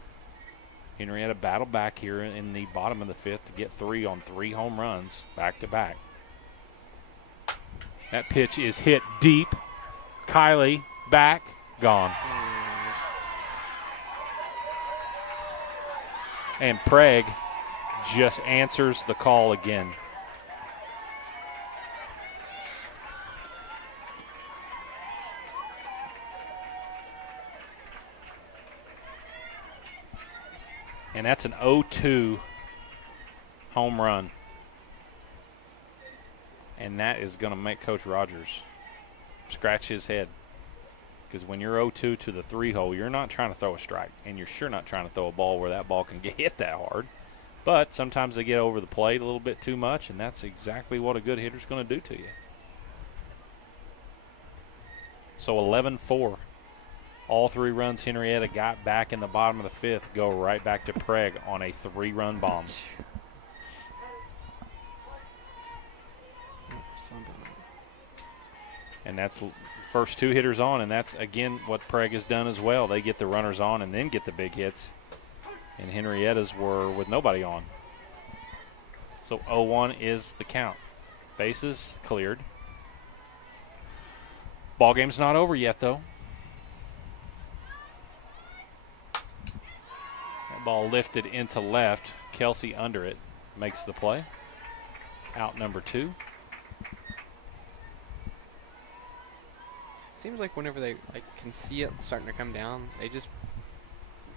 Henrietta battled back here in the bottom of the 5th to get 3 on 3 home runs back to back. That pitch is hit deep. Kylie back, gone. And Prague just answers the call again. And that's an 0-2 home run. And that is going to make Coach Rogers scratch his head. Because when you're 0-2 to the 3-hole, you're not trying to throw a strike. And you're sure not trying to throw a ball where that ball can get hit that hard. But sometimes they get over the plate a little bit too much, and that's exactly what a good hitter's going to do to you. So 11-4. All 3 runs Henrietta got back in the bottom of the 5th go right back to Prague on a 3-run bomb. And that's first 2 hitters on, and that's, again, what Prague has done as well. They get the runners on and then get the big hits. And Henrietta's were with nobody on. So 0-1 is the count. Bases cleared. Ball game's not over yet, though. That ball lifted into left. Kelsey under it makes the play. Out number 2. Seems like whenever they can see it starting to come down, they just,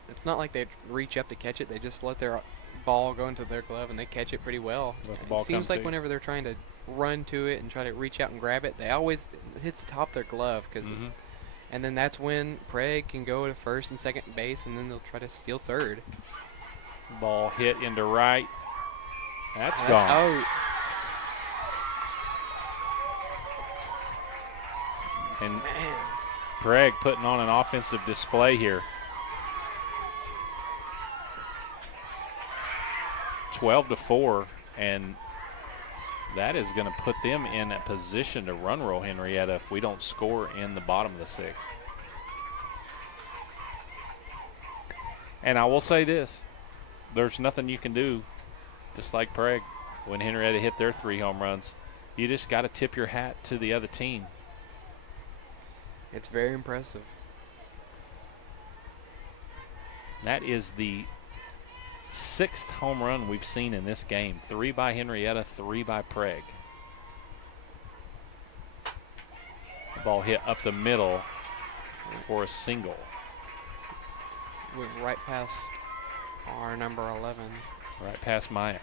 it's not like they reach up to catch it. They just let their ball go into their glove and they catch it pretty well. It seems like whenever they're trying to run to it and try to reach out and grab it, they always hits the top of their glove and then that's when Prague can go to first and second base, and then they'll try to steal third. Ball hit into right. That's gone. Out. And Prague putting on an offensive display here. 12-4, and that is going to put them in a position to run roll Henrietta if we don't score in the bottom of the 6th. And I will say this, there's nothing you can do, just like Prague, when Henrietta hit their 3 home runs. You just got to tip your hat to the other team. It's very impressive. That is the 6th home run we've seen in this game. 3 by Henrietta, 3 by Prague. The ball hit up the middle for a single. Went right past our number 11. Right past Maya.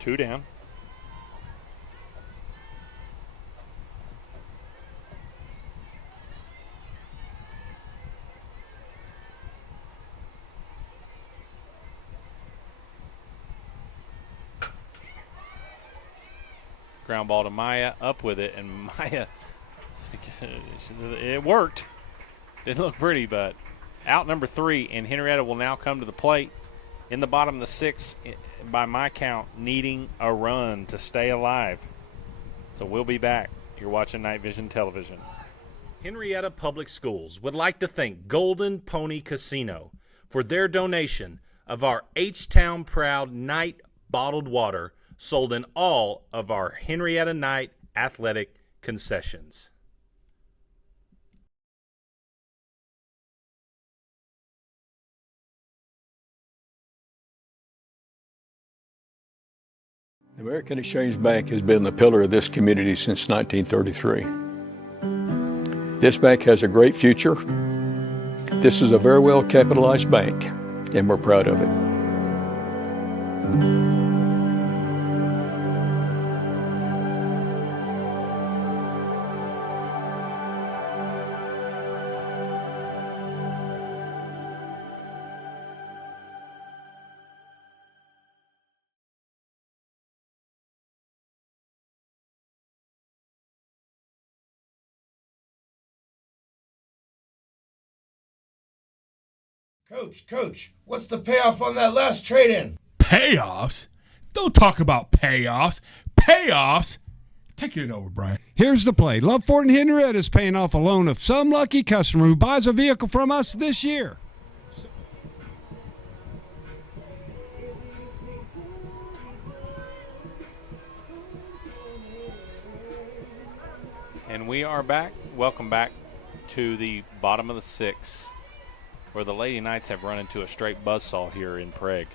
Two down. Ground ball to Maya, up with it, and Maya, it worked. Didn't look pretty, but out number 3, and Henryetta will now come to the plate in the bottom of the 6th, by my count, needing a run to stay alive. So we'll be back. You're watching Night Vision Television. Henryetta Public Schools would like to thank Golden Pony Casino for their donation of our H-Town Proud Night bottled water sold in all of our Henryetta Night athletic concessions. The American Exchange Bank has been the pillar of this community since 1933. This bank has a great future. This is a very well capitalized bank, and we're proud of it. Coach, what's the payoff on that last trade-in? Payoffs? Don't talk about payoffs. Payoffs? Take it over, Brian. Here's the play. Love Ford and Henryetta is paying off a loan of some lucky customer who buys a vehicle from us this year. And we are back. Welcome back to the bottom of the 6th, where the Lady Knights have run into a straight buzzsaw here in Prague.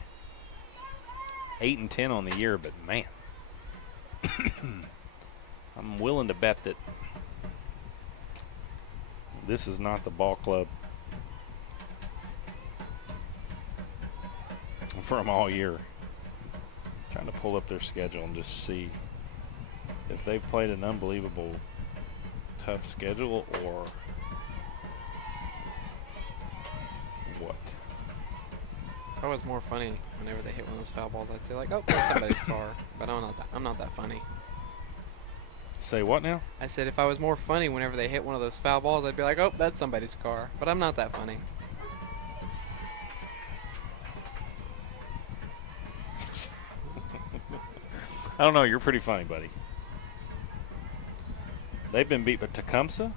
8-10 on the year, but man, I'm willing to bet that this is not the ball club from all year. Trying to pull up their schedule and just see if they've played an unbelievable tough schedule or what. If I was more funny whenever they hit one of those foul balls, I'd say like, "Oh, that's somebody's car," but I'm not that funny. Say what now? I said if I was more funny whenever they hit one of those foul balls, I'd be like, "Oh, that's somebody's car," but I'm not that funny. I don't know. You're pretty funny, buddy. They've been beat by Tecumseh.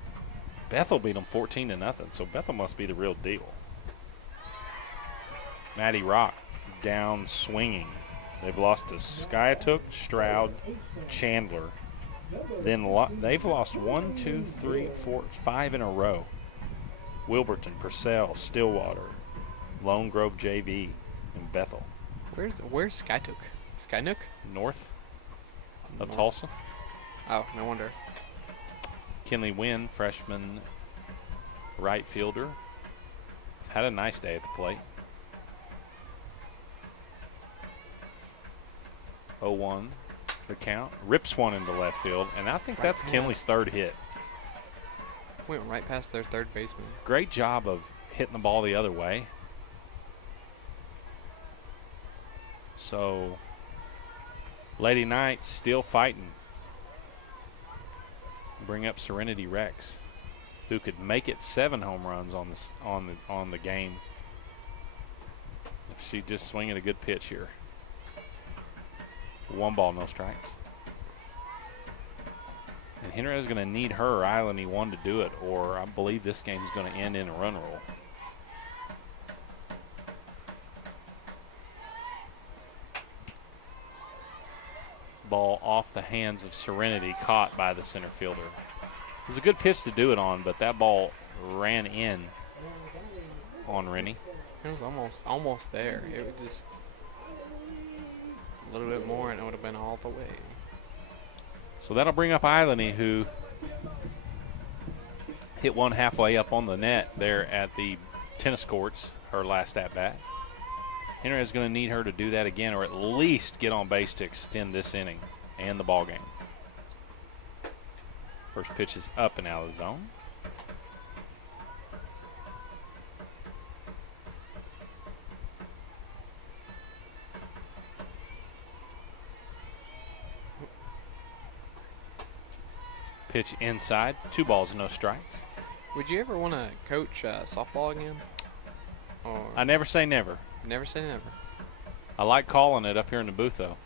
Bethel beat them 14-0, so Bethel must be the real deal. Matty Rock down swinging. They've lost to Skyatook, Stroud, Chandler. Then they've lost 1, 2, 3, 4, 5 in a row. Wilburton, Purcell, Stillwater, Lone Grove JV, and Bethel. Where's Skyatook? Skynook? North of Tulsa. Oh, no wonder. Kinley Wynn, freshman right fielder, had a nice day at the plate. 0-1 the count. Rips one into left field, and I think that's Kinley's third hit. Went right past their third baseman. Great job of hitting the ball the other way. So, Lady Knights still fighting. Bring up Serenity Rex, who could make it 7 home runs on the game if she just swinging a good pitch here. 1 ball, no strikes. And Henryetta's going to need her Island E1 to do it, or I believe this game is going to end in a run roll. Ball off the hands of Serenity, caught by the center fielder. It was a good pitch to do it on, but that ball ran in on Rennie. It was almost there. It was just a little bit more, and it would have been all the way. So that'll bring up Eilany, who hit one halfway up on the net there at the tennis courts, her last at-bat. Henry is going to need her to do that again, or at least get on base to extend this inning and the ball game. First pitch is up and out of the zone. Pitch inside. 2 balls, no strikes. Would you ever want to coach softball again? Or I never say never. never say never. I like calling it up here in the booth, though.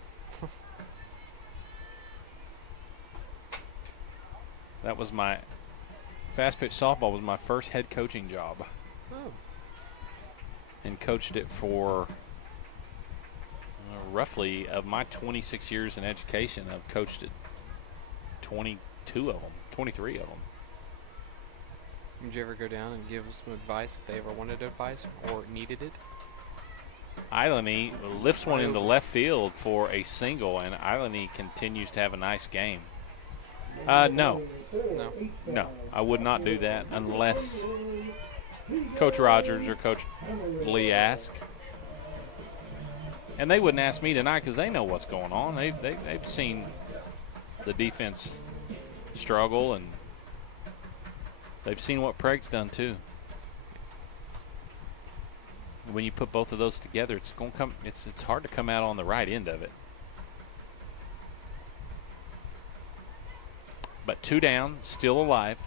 That was my fast pitch softball was my first head coaching job. Oh. And coached it for roughly, of my 26 years in education, I've coached it 22 of them, 23 of them. Would you ever go down and give some advice if they ever wanted advice or needed it? Islany lifts one into left field for a single, and Islany continues to have a nice game. No, I would not do that unless Coach Rogers or Coach Lee ask. And they wouldn't ask me tonight because they know what's going on. They've seen the defense struggle, and they've seen what Prague's done too. When you put both of those together, it's going to come. It's hard to come out on the right end of it. But 2 down, still alive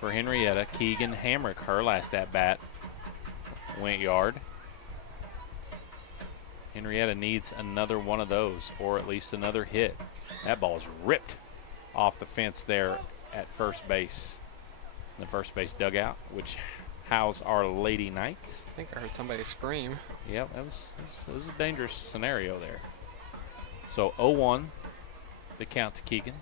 for Henryetta. Keegan Hamrick, her last at bat, went yard. Henryetta needs another one of those, or at least another hit. That ball is ripped off the fence there at first base, the first base dugout, which house our Lady Knights. I think I heard somebody scream. Yep, it was a dangerous scenario there. So 0-1, the count to Keegan.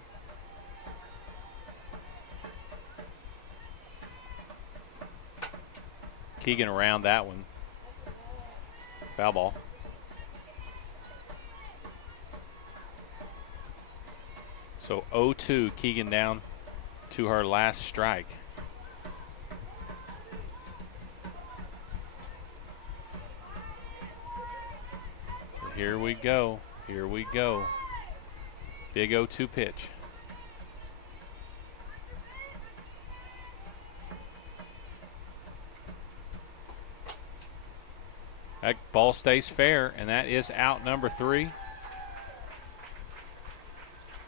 Keegan around that one. Foul ball. So 0-2, Keegan down to her last strike. So here we go. Here we go. Big 0-2 pitch. That ball stays fair, and that is out number 3.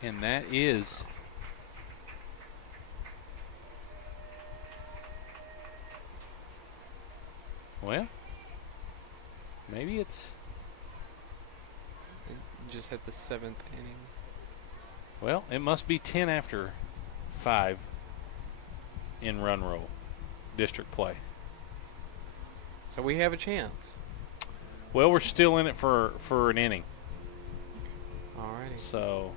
And that is well, maybe it's Just hit the 7th inning. well, it must be 10 after 5 in run roll district play. So we have a chance. Well, we're still in it for an inning. Alrighty. So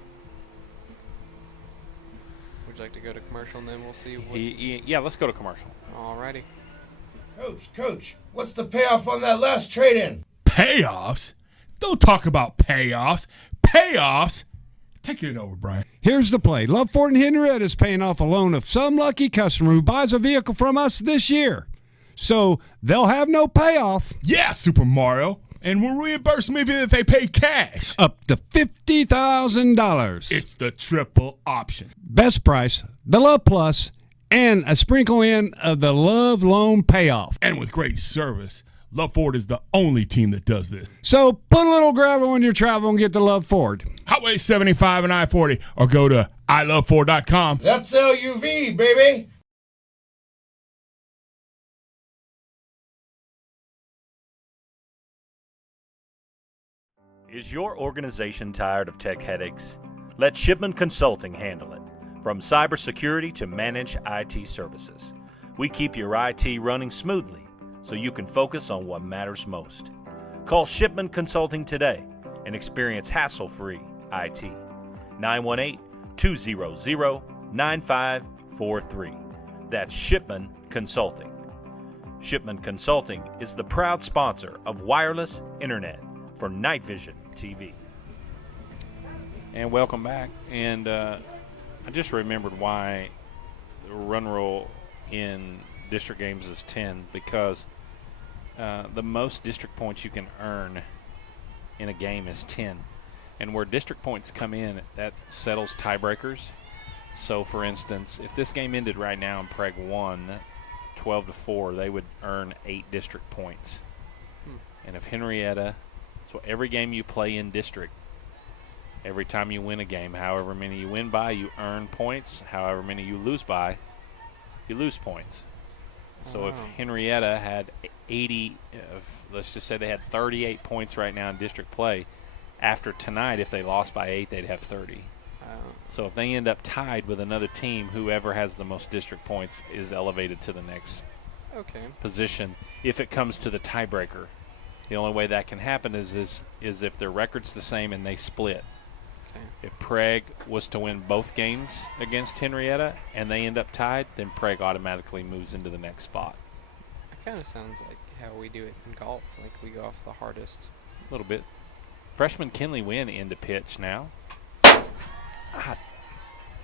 would you like to go to commercial and then we'll see what yeah, let's go to commercial. Alrighty. Coach, what's the payoff on that last trade-in? Payoffs? Don't talk about payoffs. Payoffs? Take it over, Brian. Here's the play. Love Ford and Henryetta is paying off a loan of some lucky customer who buys a vehicle from us this year. So they'll have no payoff. Yeah, Super Mario. And we'll reimburse them even if they pay cash. Up to $50,000. It's the triple option. Best price, the Love Plus, and a sprinkle in of the Love Loan payoff. And with great service, Love Ford is the only team that does this. So put a little gravel in your travel and get the Love Ford. Highway 75 and I-40, or go to iloveford.com. That's LUV, baby. Is your organization tired of tech headaches? Let Shipman Consulting handle it. From cybersecurity to managed IT services, we keep your IT running smoothly so you can focus on what matters most. Call Shipman Consulting today and experience hassle-free IT. 918-200-9543. That's Shipman Consulting. Shipman Consulting is the proud sponsor of wireless internet for Night Vision TV. And welcome back. And I just remembered why the run rule in district games is 10, because the most district points you can earn in a game is 10. And where district points come in, that settles tiebreakers. So, for instance, if this game ended right now and Prague won 12-4, they would earn 8 district points. And if Henryetta, so every game you play in district, Every time you win a game, however many you win by, you earn points. However many you lose by, you lose points. So if Henryetta had 80, let's just say they had 38 points right now in district play, after tonight, if they lost by 8, they'd have 30. So if they end up tied with another team, whoever has the most district points is elevated to the next position if it comes to the tiebreaker. The only way that can happen is if their record's the same and they split. If Prague was to win both games against Henryetta and they end up tied, then Prague automatically moves into the next spot. It kind of sounds like how we do it in golf. Like we go off the hardest. A little bit. Freshman Kinley win into pitch now. Ah,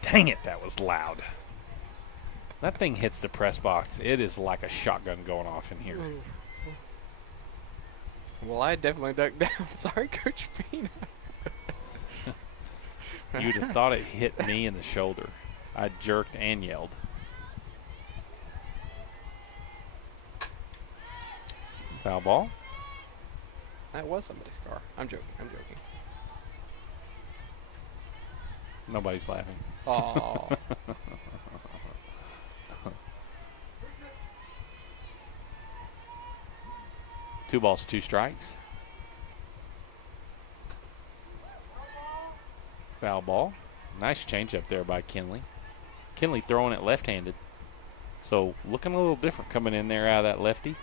dang it, that was loud. That thing hits the press box. It is like a shotgun going off in here. Well, I definitely ducked down. Sorry, Coach Pena. You'd have thought it hit me in the shoulder. I jerked and yelled. Foul ball. That was somebody's car. I'm joking. Nobody's laughing. Oh. 2 balls, 2 strikes. Foul ball. Nice change up there by Kinley. Kinley throwing it left-handed. So looking a little different coming in there out of that lefty.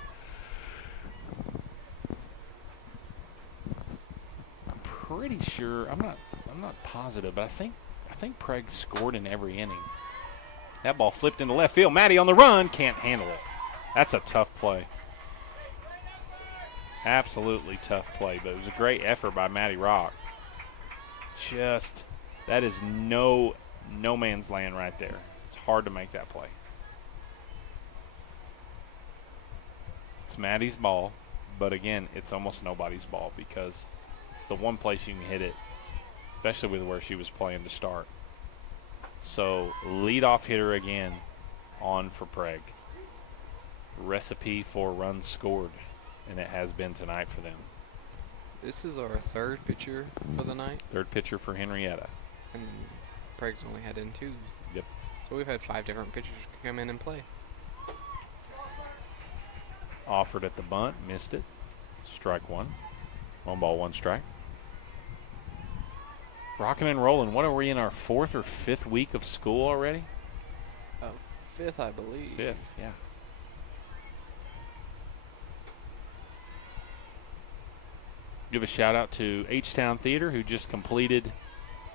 I'm pretty sure, I'm not positive, but I think Prague scored in every inning. That ball flipped into left field. Maddie on the run, can't handle it. That's a tough play. Absolutely tough play, but it was a great effort by Maddie Rock. That is no man's land right there. It's hard to make that play. It's Maddie's ball, but again, it's almost nobody's ball because it's the one place you can hit it, especially with where she was playing to start. So leadoff hitter again on for Prague. Recipe for runs scored, and it has been tonight for them. This is our third pitcher for the night. Third pitcher for Henryetta. And Prague's only had in 2. Yep. So we've had 5 different pitchers come in and play. Offered at the bunt, missed it. Strike 1. 1 ball, 1 strike. Rocking and rolling. What are we in, our 4th or 5th week of school already? 5th, I believe. 5th, yeah. Give a shout out to H-Town Theater, who just completed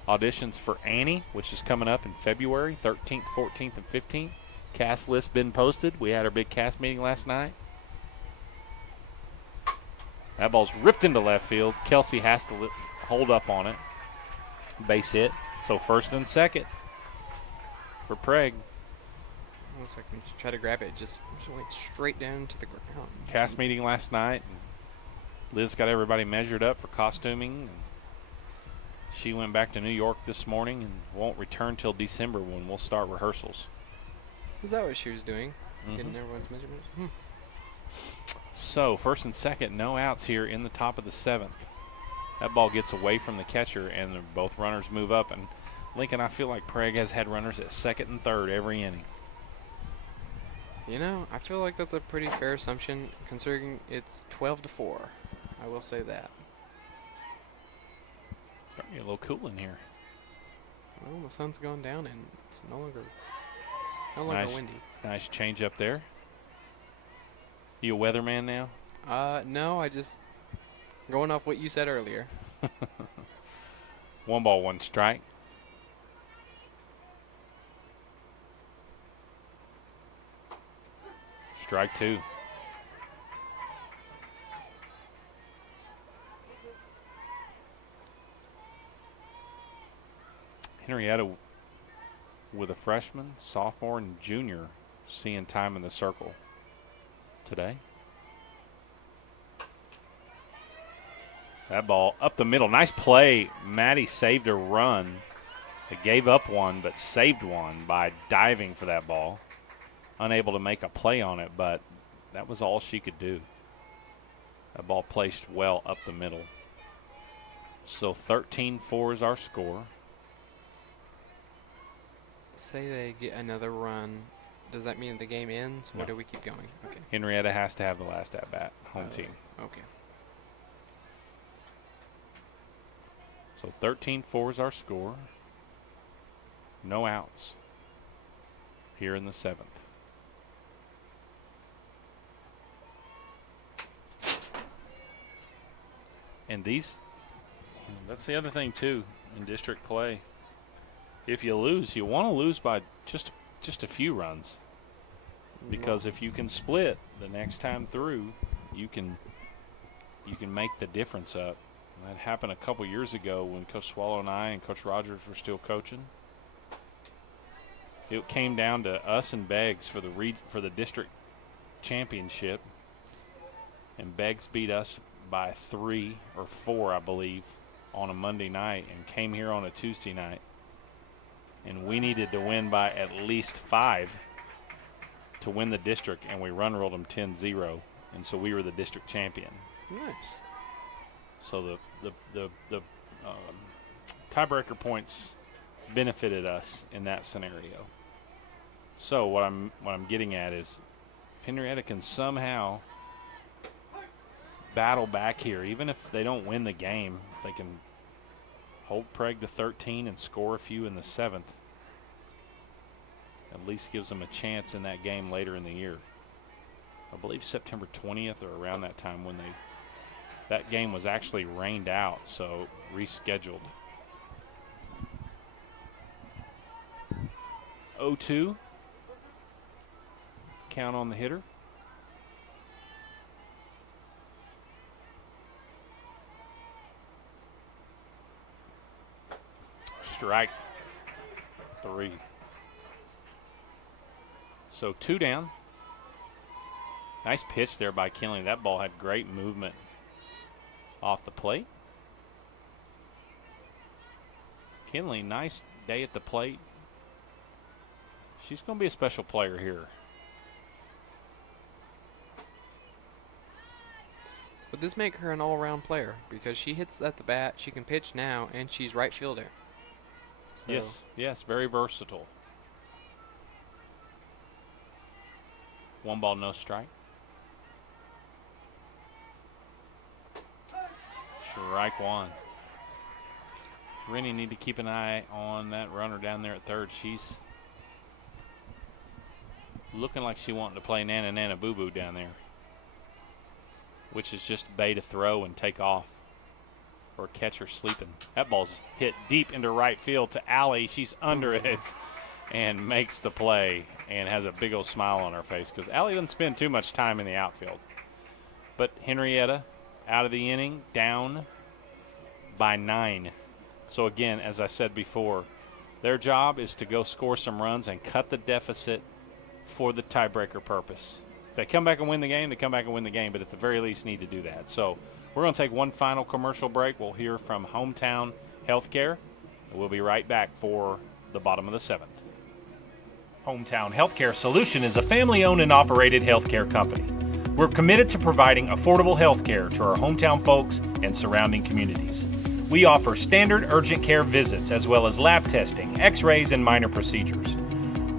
auditions for Annie, which is coming up in February 13th, 14th, and 15th. Cast list been posted. We had our big cast meeting last night. That ball's ripped into left field. Kelsey has to hold up on it. Base hit. So first and second for Prague. Looks like when she tried to grab it, just went straight down to the ground. Cast meeting last night. Liz got everybody measured up for costuming. She went back to New York this morning and won't return till December when we'll start rehearsals. Is that what she was doing? Getting everyone's measurements? So first and second, no outs here in the top of the 7th. That ball gets away from the catcher and both runners move up. And Lincoln, I feel like Prague has had runners at 2nd and 3rd every inning. You know, I feel like that's a pretty fair assumption considering it's 12-4. I will say that. Starting to get a little cool in here. Well, the sun's gone down and it's no longer windy. Nice change up there. You a weatherman now? No, I just going off what you said earlier. 1 ball, 1 strike. Strike 2. Henryetta with a freshman, sophomore, and junior seeing time in the circle today. That ball up the middle. Nice play. Maddie saved a run. They gave up one, but saved one by diving for that ball. Unable to make a play on it, but that was all she could do. That ball placed well up the middle. So 13-4 is our score. Say they get another run. Does that mean the game ends, or No. do we keep going? Okay. Henryetta has to have the last at-bat, home team. Okay. So 13-4 is our score. No outs here in the 7th. And that's the other thing too in district play. If you lose, you want to lose by just a few runs. Because if you can split the next time through, you can make the difference up. That happened a couple years ago when Coach Swallow and I and Coach Rogers were still coaching. It came down to us and Beggs for the district championship, and Beggs beat us by 3 or 4, I believe, on a Monday night, and came here on a Tuesday night. And we needed to win by at least 5 to win the district, and we run-rolled them 10-0, and so we were the district champion. Nice. So the tiebreaker points benefited us in that scenario. So what I'm getting at is, if Henryetta can somehow battle back here, even if they don't win the game, if they can hold Prague to 13 and score a few in the 7th, at least gives them a chance in that game later in the year. I believe September 20th or around that time when that game was actually rained out, so rescheduled. 0-2. Count on the hitter. Strike 3. So 2 down. Nice pitch there by Kinley. That ball had great movement off the plate. Kinley, nice day at the plate. She's going to be a special player here. Would this make her an all-around player? Because she hits at the bat, she can pitch now, and she's right fielder. So Yes, very versatile. 1 ball, no strike. Strike 1. Rennie need to keep an eye on that runner down there at third. She's looking like she wanting to play Nana Nana Boo Boo down there, which is just bait to throw and take off or catch her sleeping. That ball's hit deep into right field to Allie. She's under it and makes the play and has a big old smile on her face because Allie doesn't spend too much time in the outfield. But Henryetta out of the inning, down by 9. So again, as I said before, their job is to go score some runs and cut the deficit for the tiebreaker purpose. If they come back and win the game, they come back and win the game, but at the very least need to do that. So we're going to take one final commercial break. We'll hear from Hometown Healthcare, and we'll be right back for the bottom of the 7th. Hometown Healthcare Solution is a family-owned and operated healthcare company. We're committed to providing affordable health care to our hometown folks and surrounding communities. We offer standard urgent care visits as well as lab testing, x-rays, and minor procedures.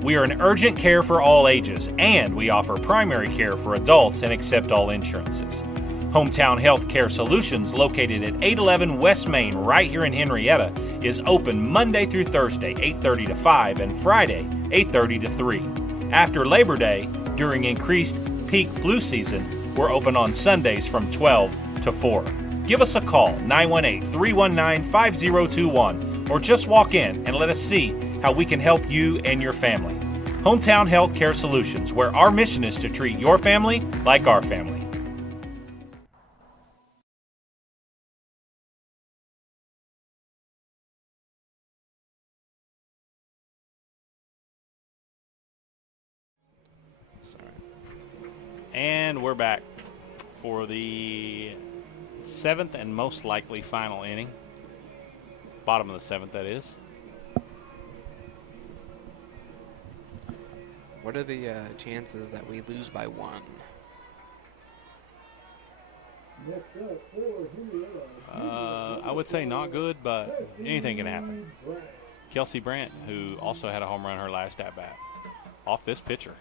We are an urgent care for all ages, and we offer primary care for adults and accept all insurances. Hometown Healthcare Solutions, located at 811 West Main right here in Henryetta, is open Monday through Thursday, 8:30 to 5, and Friday, 8:30 to 3. After Labor Day, during increased peak flu season, we're open on Sundays from 12 to 4. Give us a call, 918-319-5021, or just walk in and let us see how we can help you and your family. Hometown Healthcare Solutions, where our mission is to treat your family like our family. And we're back for the 7th and most likely final inning. Bottom of the 7th, that is. What are the chances that we lose by 1? I would say not good, but anything can happen. Kelsey Brandt, who also had a home run her last at-bat, off this pitcher.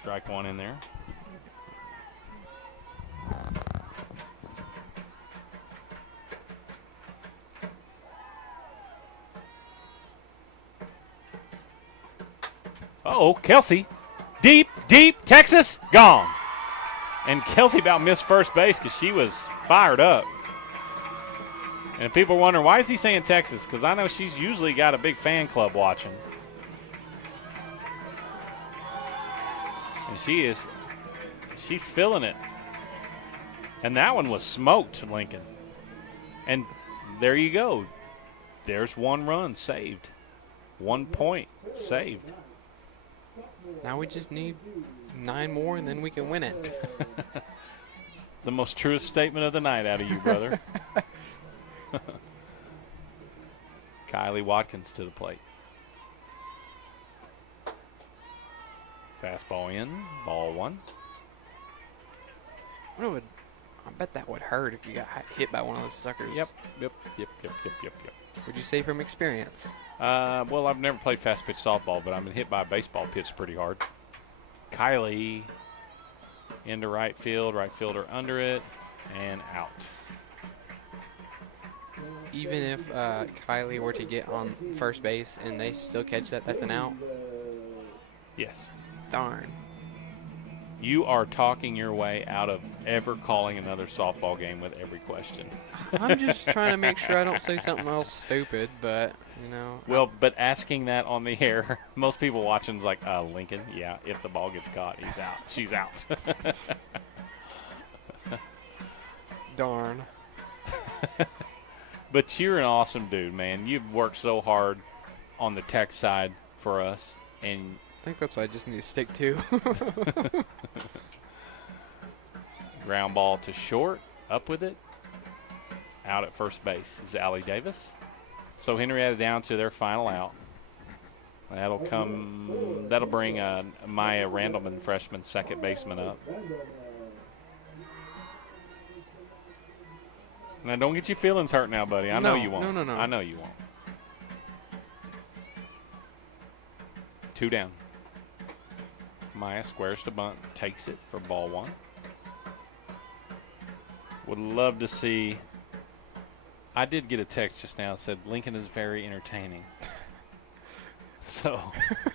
Strike one in there. Uh-oh, Kelsey. Deep, Texas, gone. And Kelsey about missed first base because she was fired up. And people are wondering, why is he saying Texas? Because I know she's usually got a big fan club watching. And she's feeling it. And that one was smoked, Lincoln. And there you go. There's one run saved. 1 point saved. Now we just need 9 more, and then we can win it. The most truest statement of the night out of you, brother. Kylie Watkins to the plate. Fastball in, ball one. I bet that would hurt if you got hit by one of those suckers. Yep. Would you say from experience? Well, I've never played fast pitch softball, but I've been hit by a baseball pitch pretty hard. Kylie into right field, right fielder under it, and out. Even if Kylie were to get on first base and they still catch that, that's an out? Yes. Darn. You are talking your way out of ever calling another softball game with every question. I'm just trying to make sure I don't say something else stupid, but, you know. Well, but asking that on the air, most people watching's like, Lincoln, yeah, if the ball gets caught, he's out. She's out. Darn. But you're an awesome dude, man. You've worked so hard on the tech side for us, and I think that's what I just need to stick to. Ground ball to short, up with it. Out at first base is Allie Davis. So Henryetta down to their final out. That'll bring Maya Randleman, freshman second baseman, up. Now, don't get your feelings hurt now, buddy. I know you won't. No. I know you won't. 2 down. Maya squares to bunt, takes it for ball one. Would love to see. I did get a text just now that said Lincoln is very entertaining. So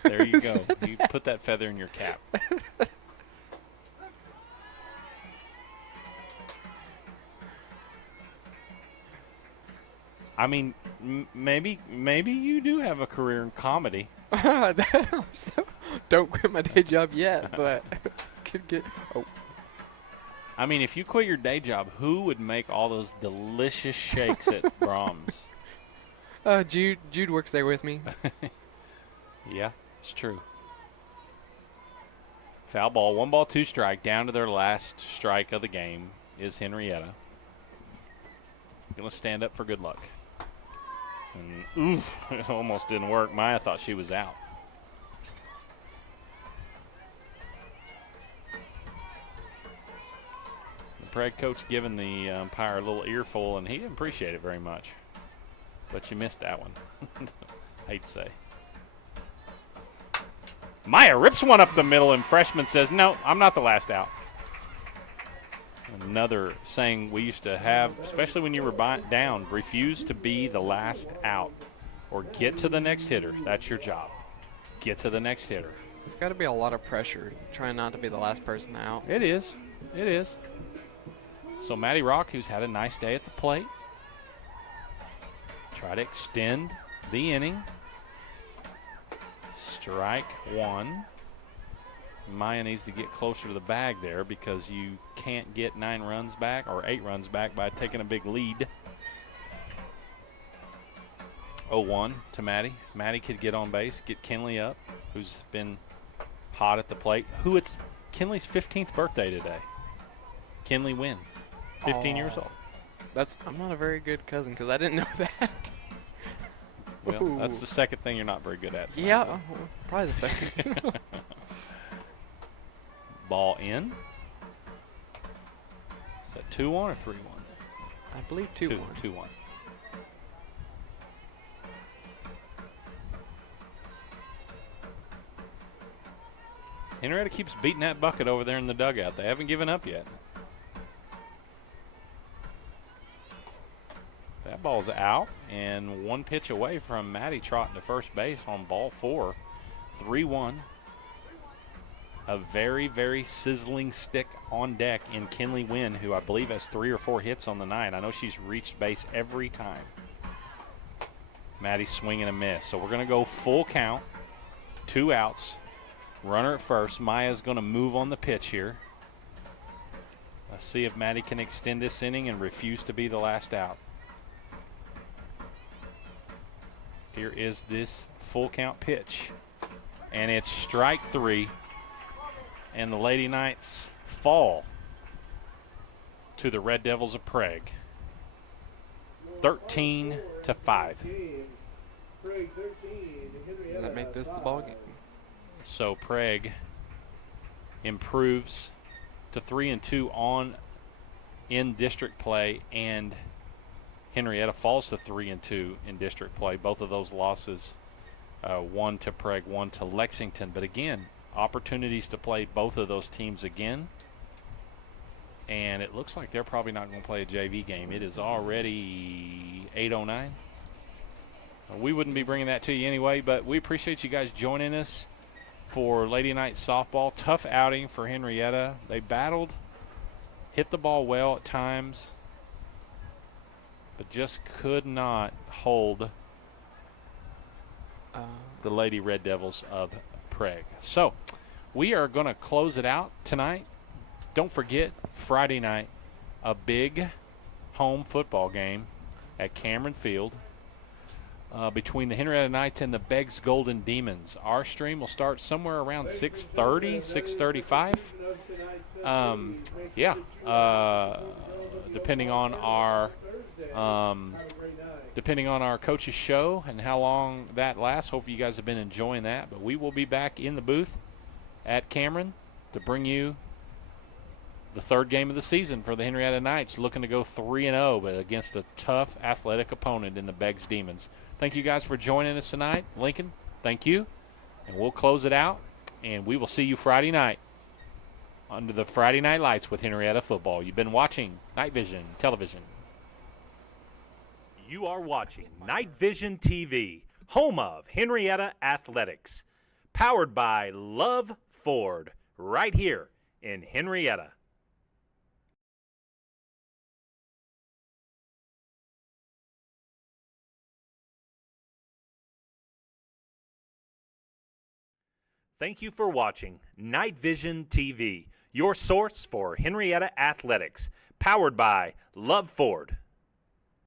there you go. You put that feather in your cap. I mean, maybe you do have a career in comedy. Don't quit my day job yet, but could get. Oh. I mean, if you quit your day job, who would make all those delicious shakes at Brahms? Jude works there with me. Yeah, it's true. Foul ball, 1 ball, 2 strike. Down to their last strike of the game is Henryetta. Gonna stand up for good luck. And oof, it almost didn't work. Maya thought she was out. The Prague coach giving the umpire a little earful, and he didn't appreciate it very much. But you missed that one. Hate to say. Maya rips one up the middle, and freshman says, no, I'm not the last out. Another saying we used to have, especially when you were down, refuse to be the last out or get to the next hitter. That's your job. Get to the next hitter. It's got to be a lot of pressure trying not to be the last person out. It is. It is. So Maddie Rock, who's had a nice day at the plate, try to extend the inning. Strike one. Maya needs to get closer to the bag there because you can't get 9 runs back or 8 runs back by taking a big lead. 0-1 to Maddie. Maddie could get on base, get Kinley up, who's been hot at the plate. It's Kinley's 15th birthday today. Kinley Wynn, 15 years old. I'm not a very good cousin because I didn't know that. Well, that's the second thing you're not very good at. Tonight, yeah, probably the second. Ball in. that 2-1 or 3-1? I believe 2-1. 2-1. Henryetta keeps beating that bucket over there in the dugout. They haven't given up yet. That ball's out and one pitch away from Maddie trotting to first base on ball 4. 3-1. A very, very sizzling stick on deck in Kinley Wynn, who I believe has 3 or 4 hits on the night. I know she's reached base every time. Maddie swing and a miss. So we're going to go full count. 2 outs. Runner at first. Maya's going to move on the pitch here. Let's see if Maddie can extend this inning and refuse to be the last out. Here is this full count pitch. And it's strike 3. And the Lady Knights fall to the Red Devils of Prague. 13-5. Does that make this the ball game? So Prague improves to 3-2 on in district play, and Henryetta falls to 3-2 in district play. Both of those losses, one to Prague, one to Lexington. But again, opportunities to play both of those teams again. And it looks like they're probably not going to play a JV game. It is already 8:09. We wouldn't be bringing that to you anyway, but we appreciate you guys joining us for Lady Knights softball. Tough outing for Henryetta. They battled, hit the ball well at times, but just could not hold the Lady Red Devils of Prague. So we are going to close it out tonight. Don't forget, Friday night, a big home football game at Cameron Field between the Henryetta Knights and the Beggs Golden Demons. Our stream will start somewhere around 6:30, 6:35. Depending on our coach's show and how long that lasts. Hope you guys have been enjoying that. But we will be back in the booth at Cameron to bring you the third game of the season for the Henryetta Knights, looking to go 3-0, but against a tough athletic opponent in the Beggs Demons. Thank you guys for joining us tonight. Lincoln, thank you. And we'll close it out, and we will see you Friday night under the Friday Night Lights with Henryetta football. You've been watching Night Vision Television. You are watching Night Vision TV, home of Henryetta Athletics, powered by Love Ford, right here in Henryetta. Thank you for watching Night Vision TV, your source for Henryetta Athletics, powered by Love Ford.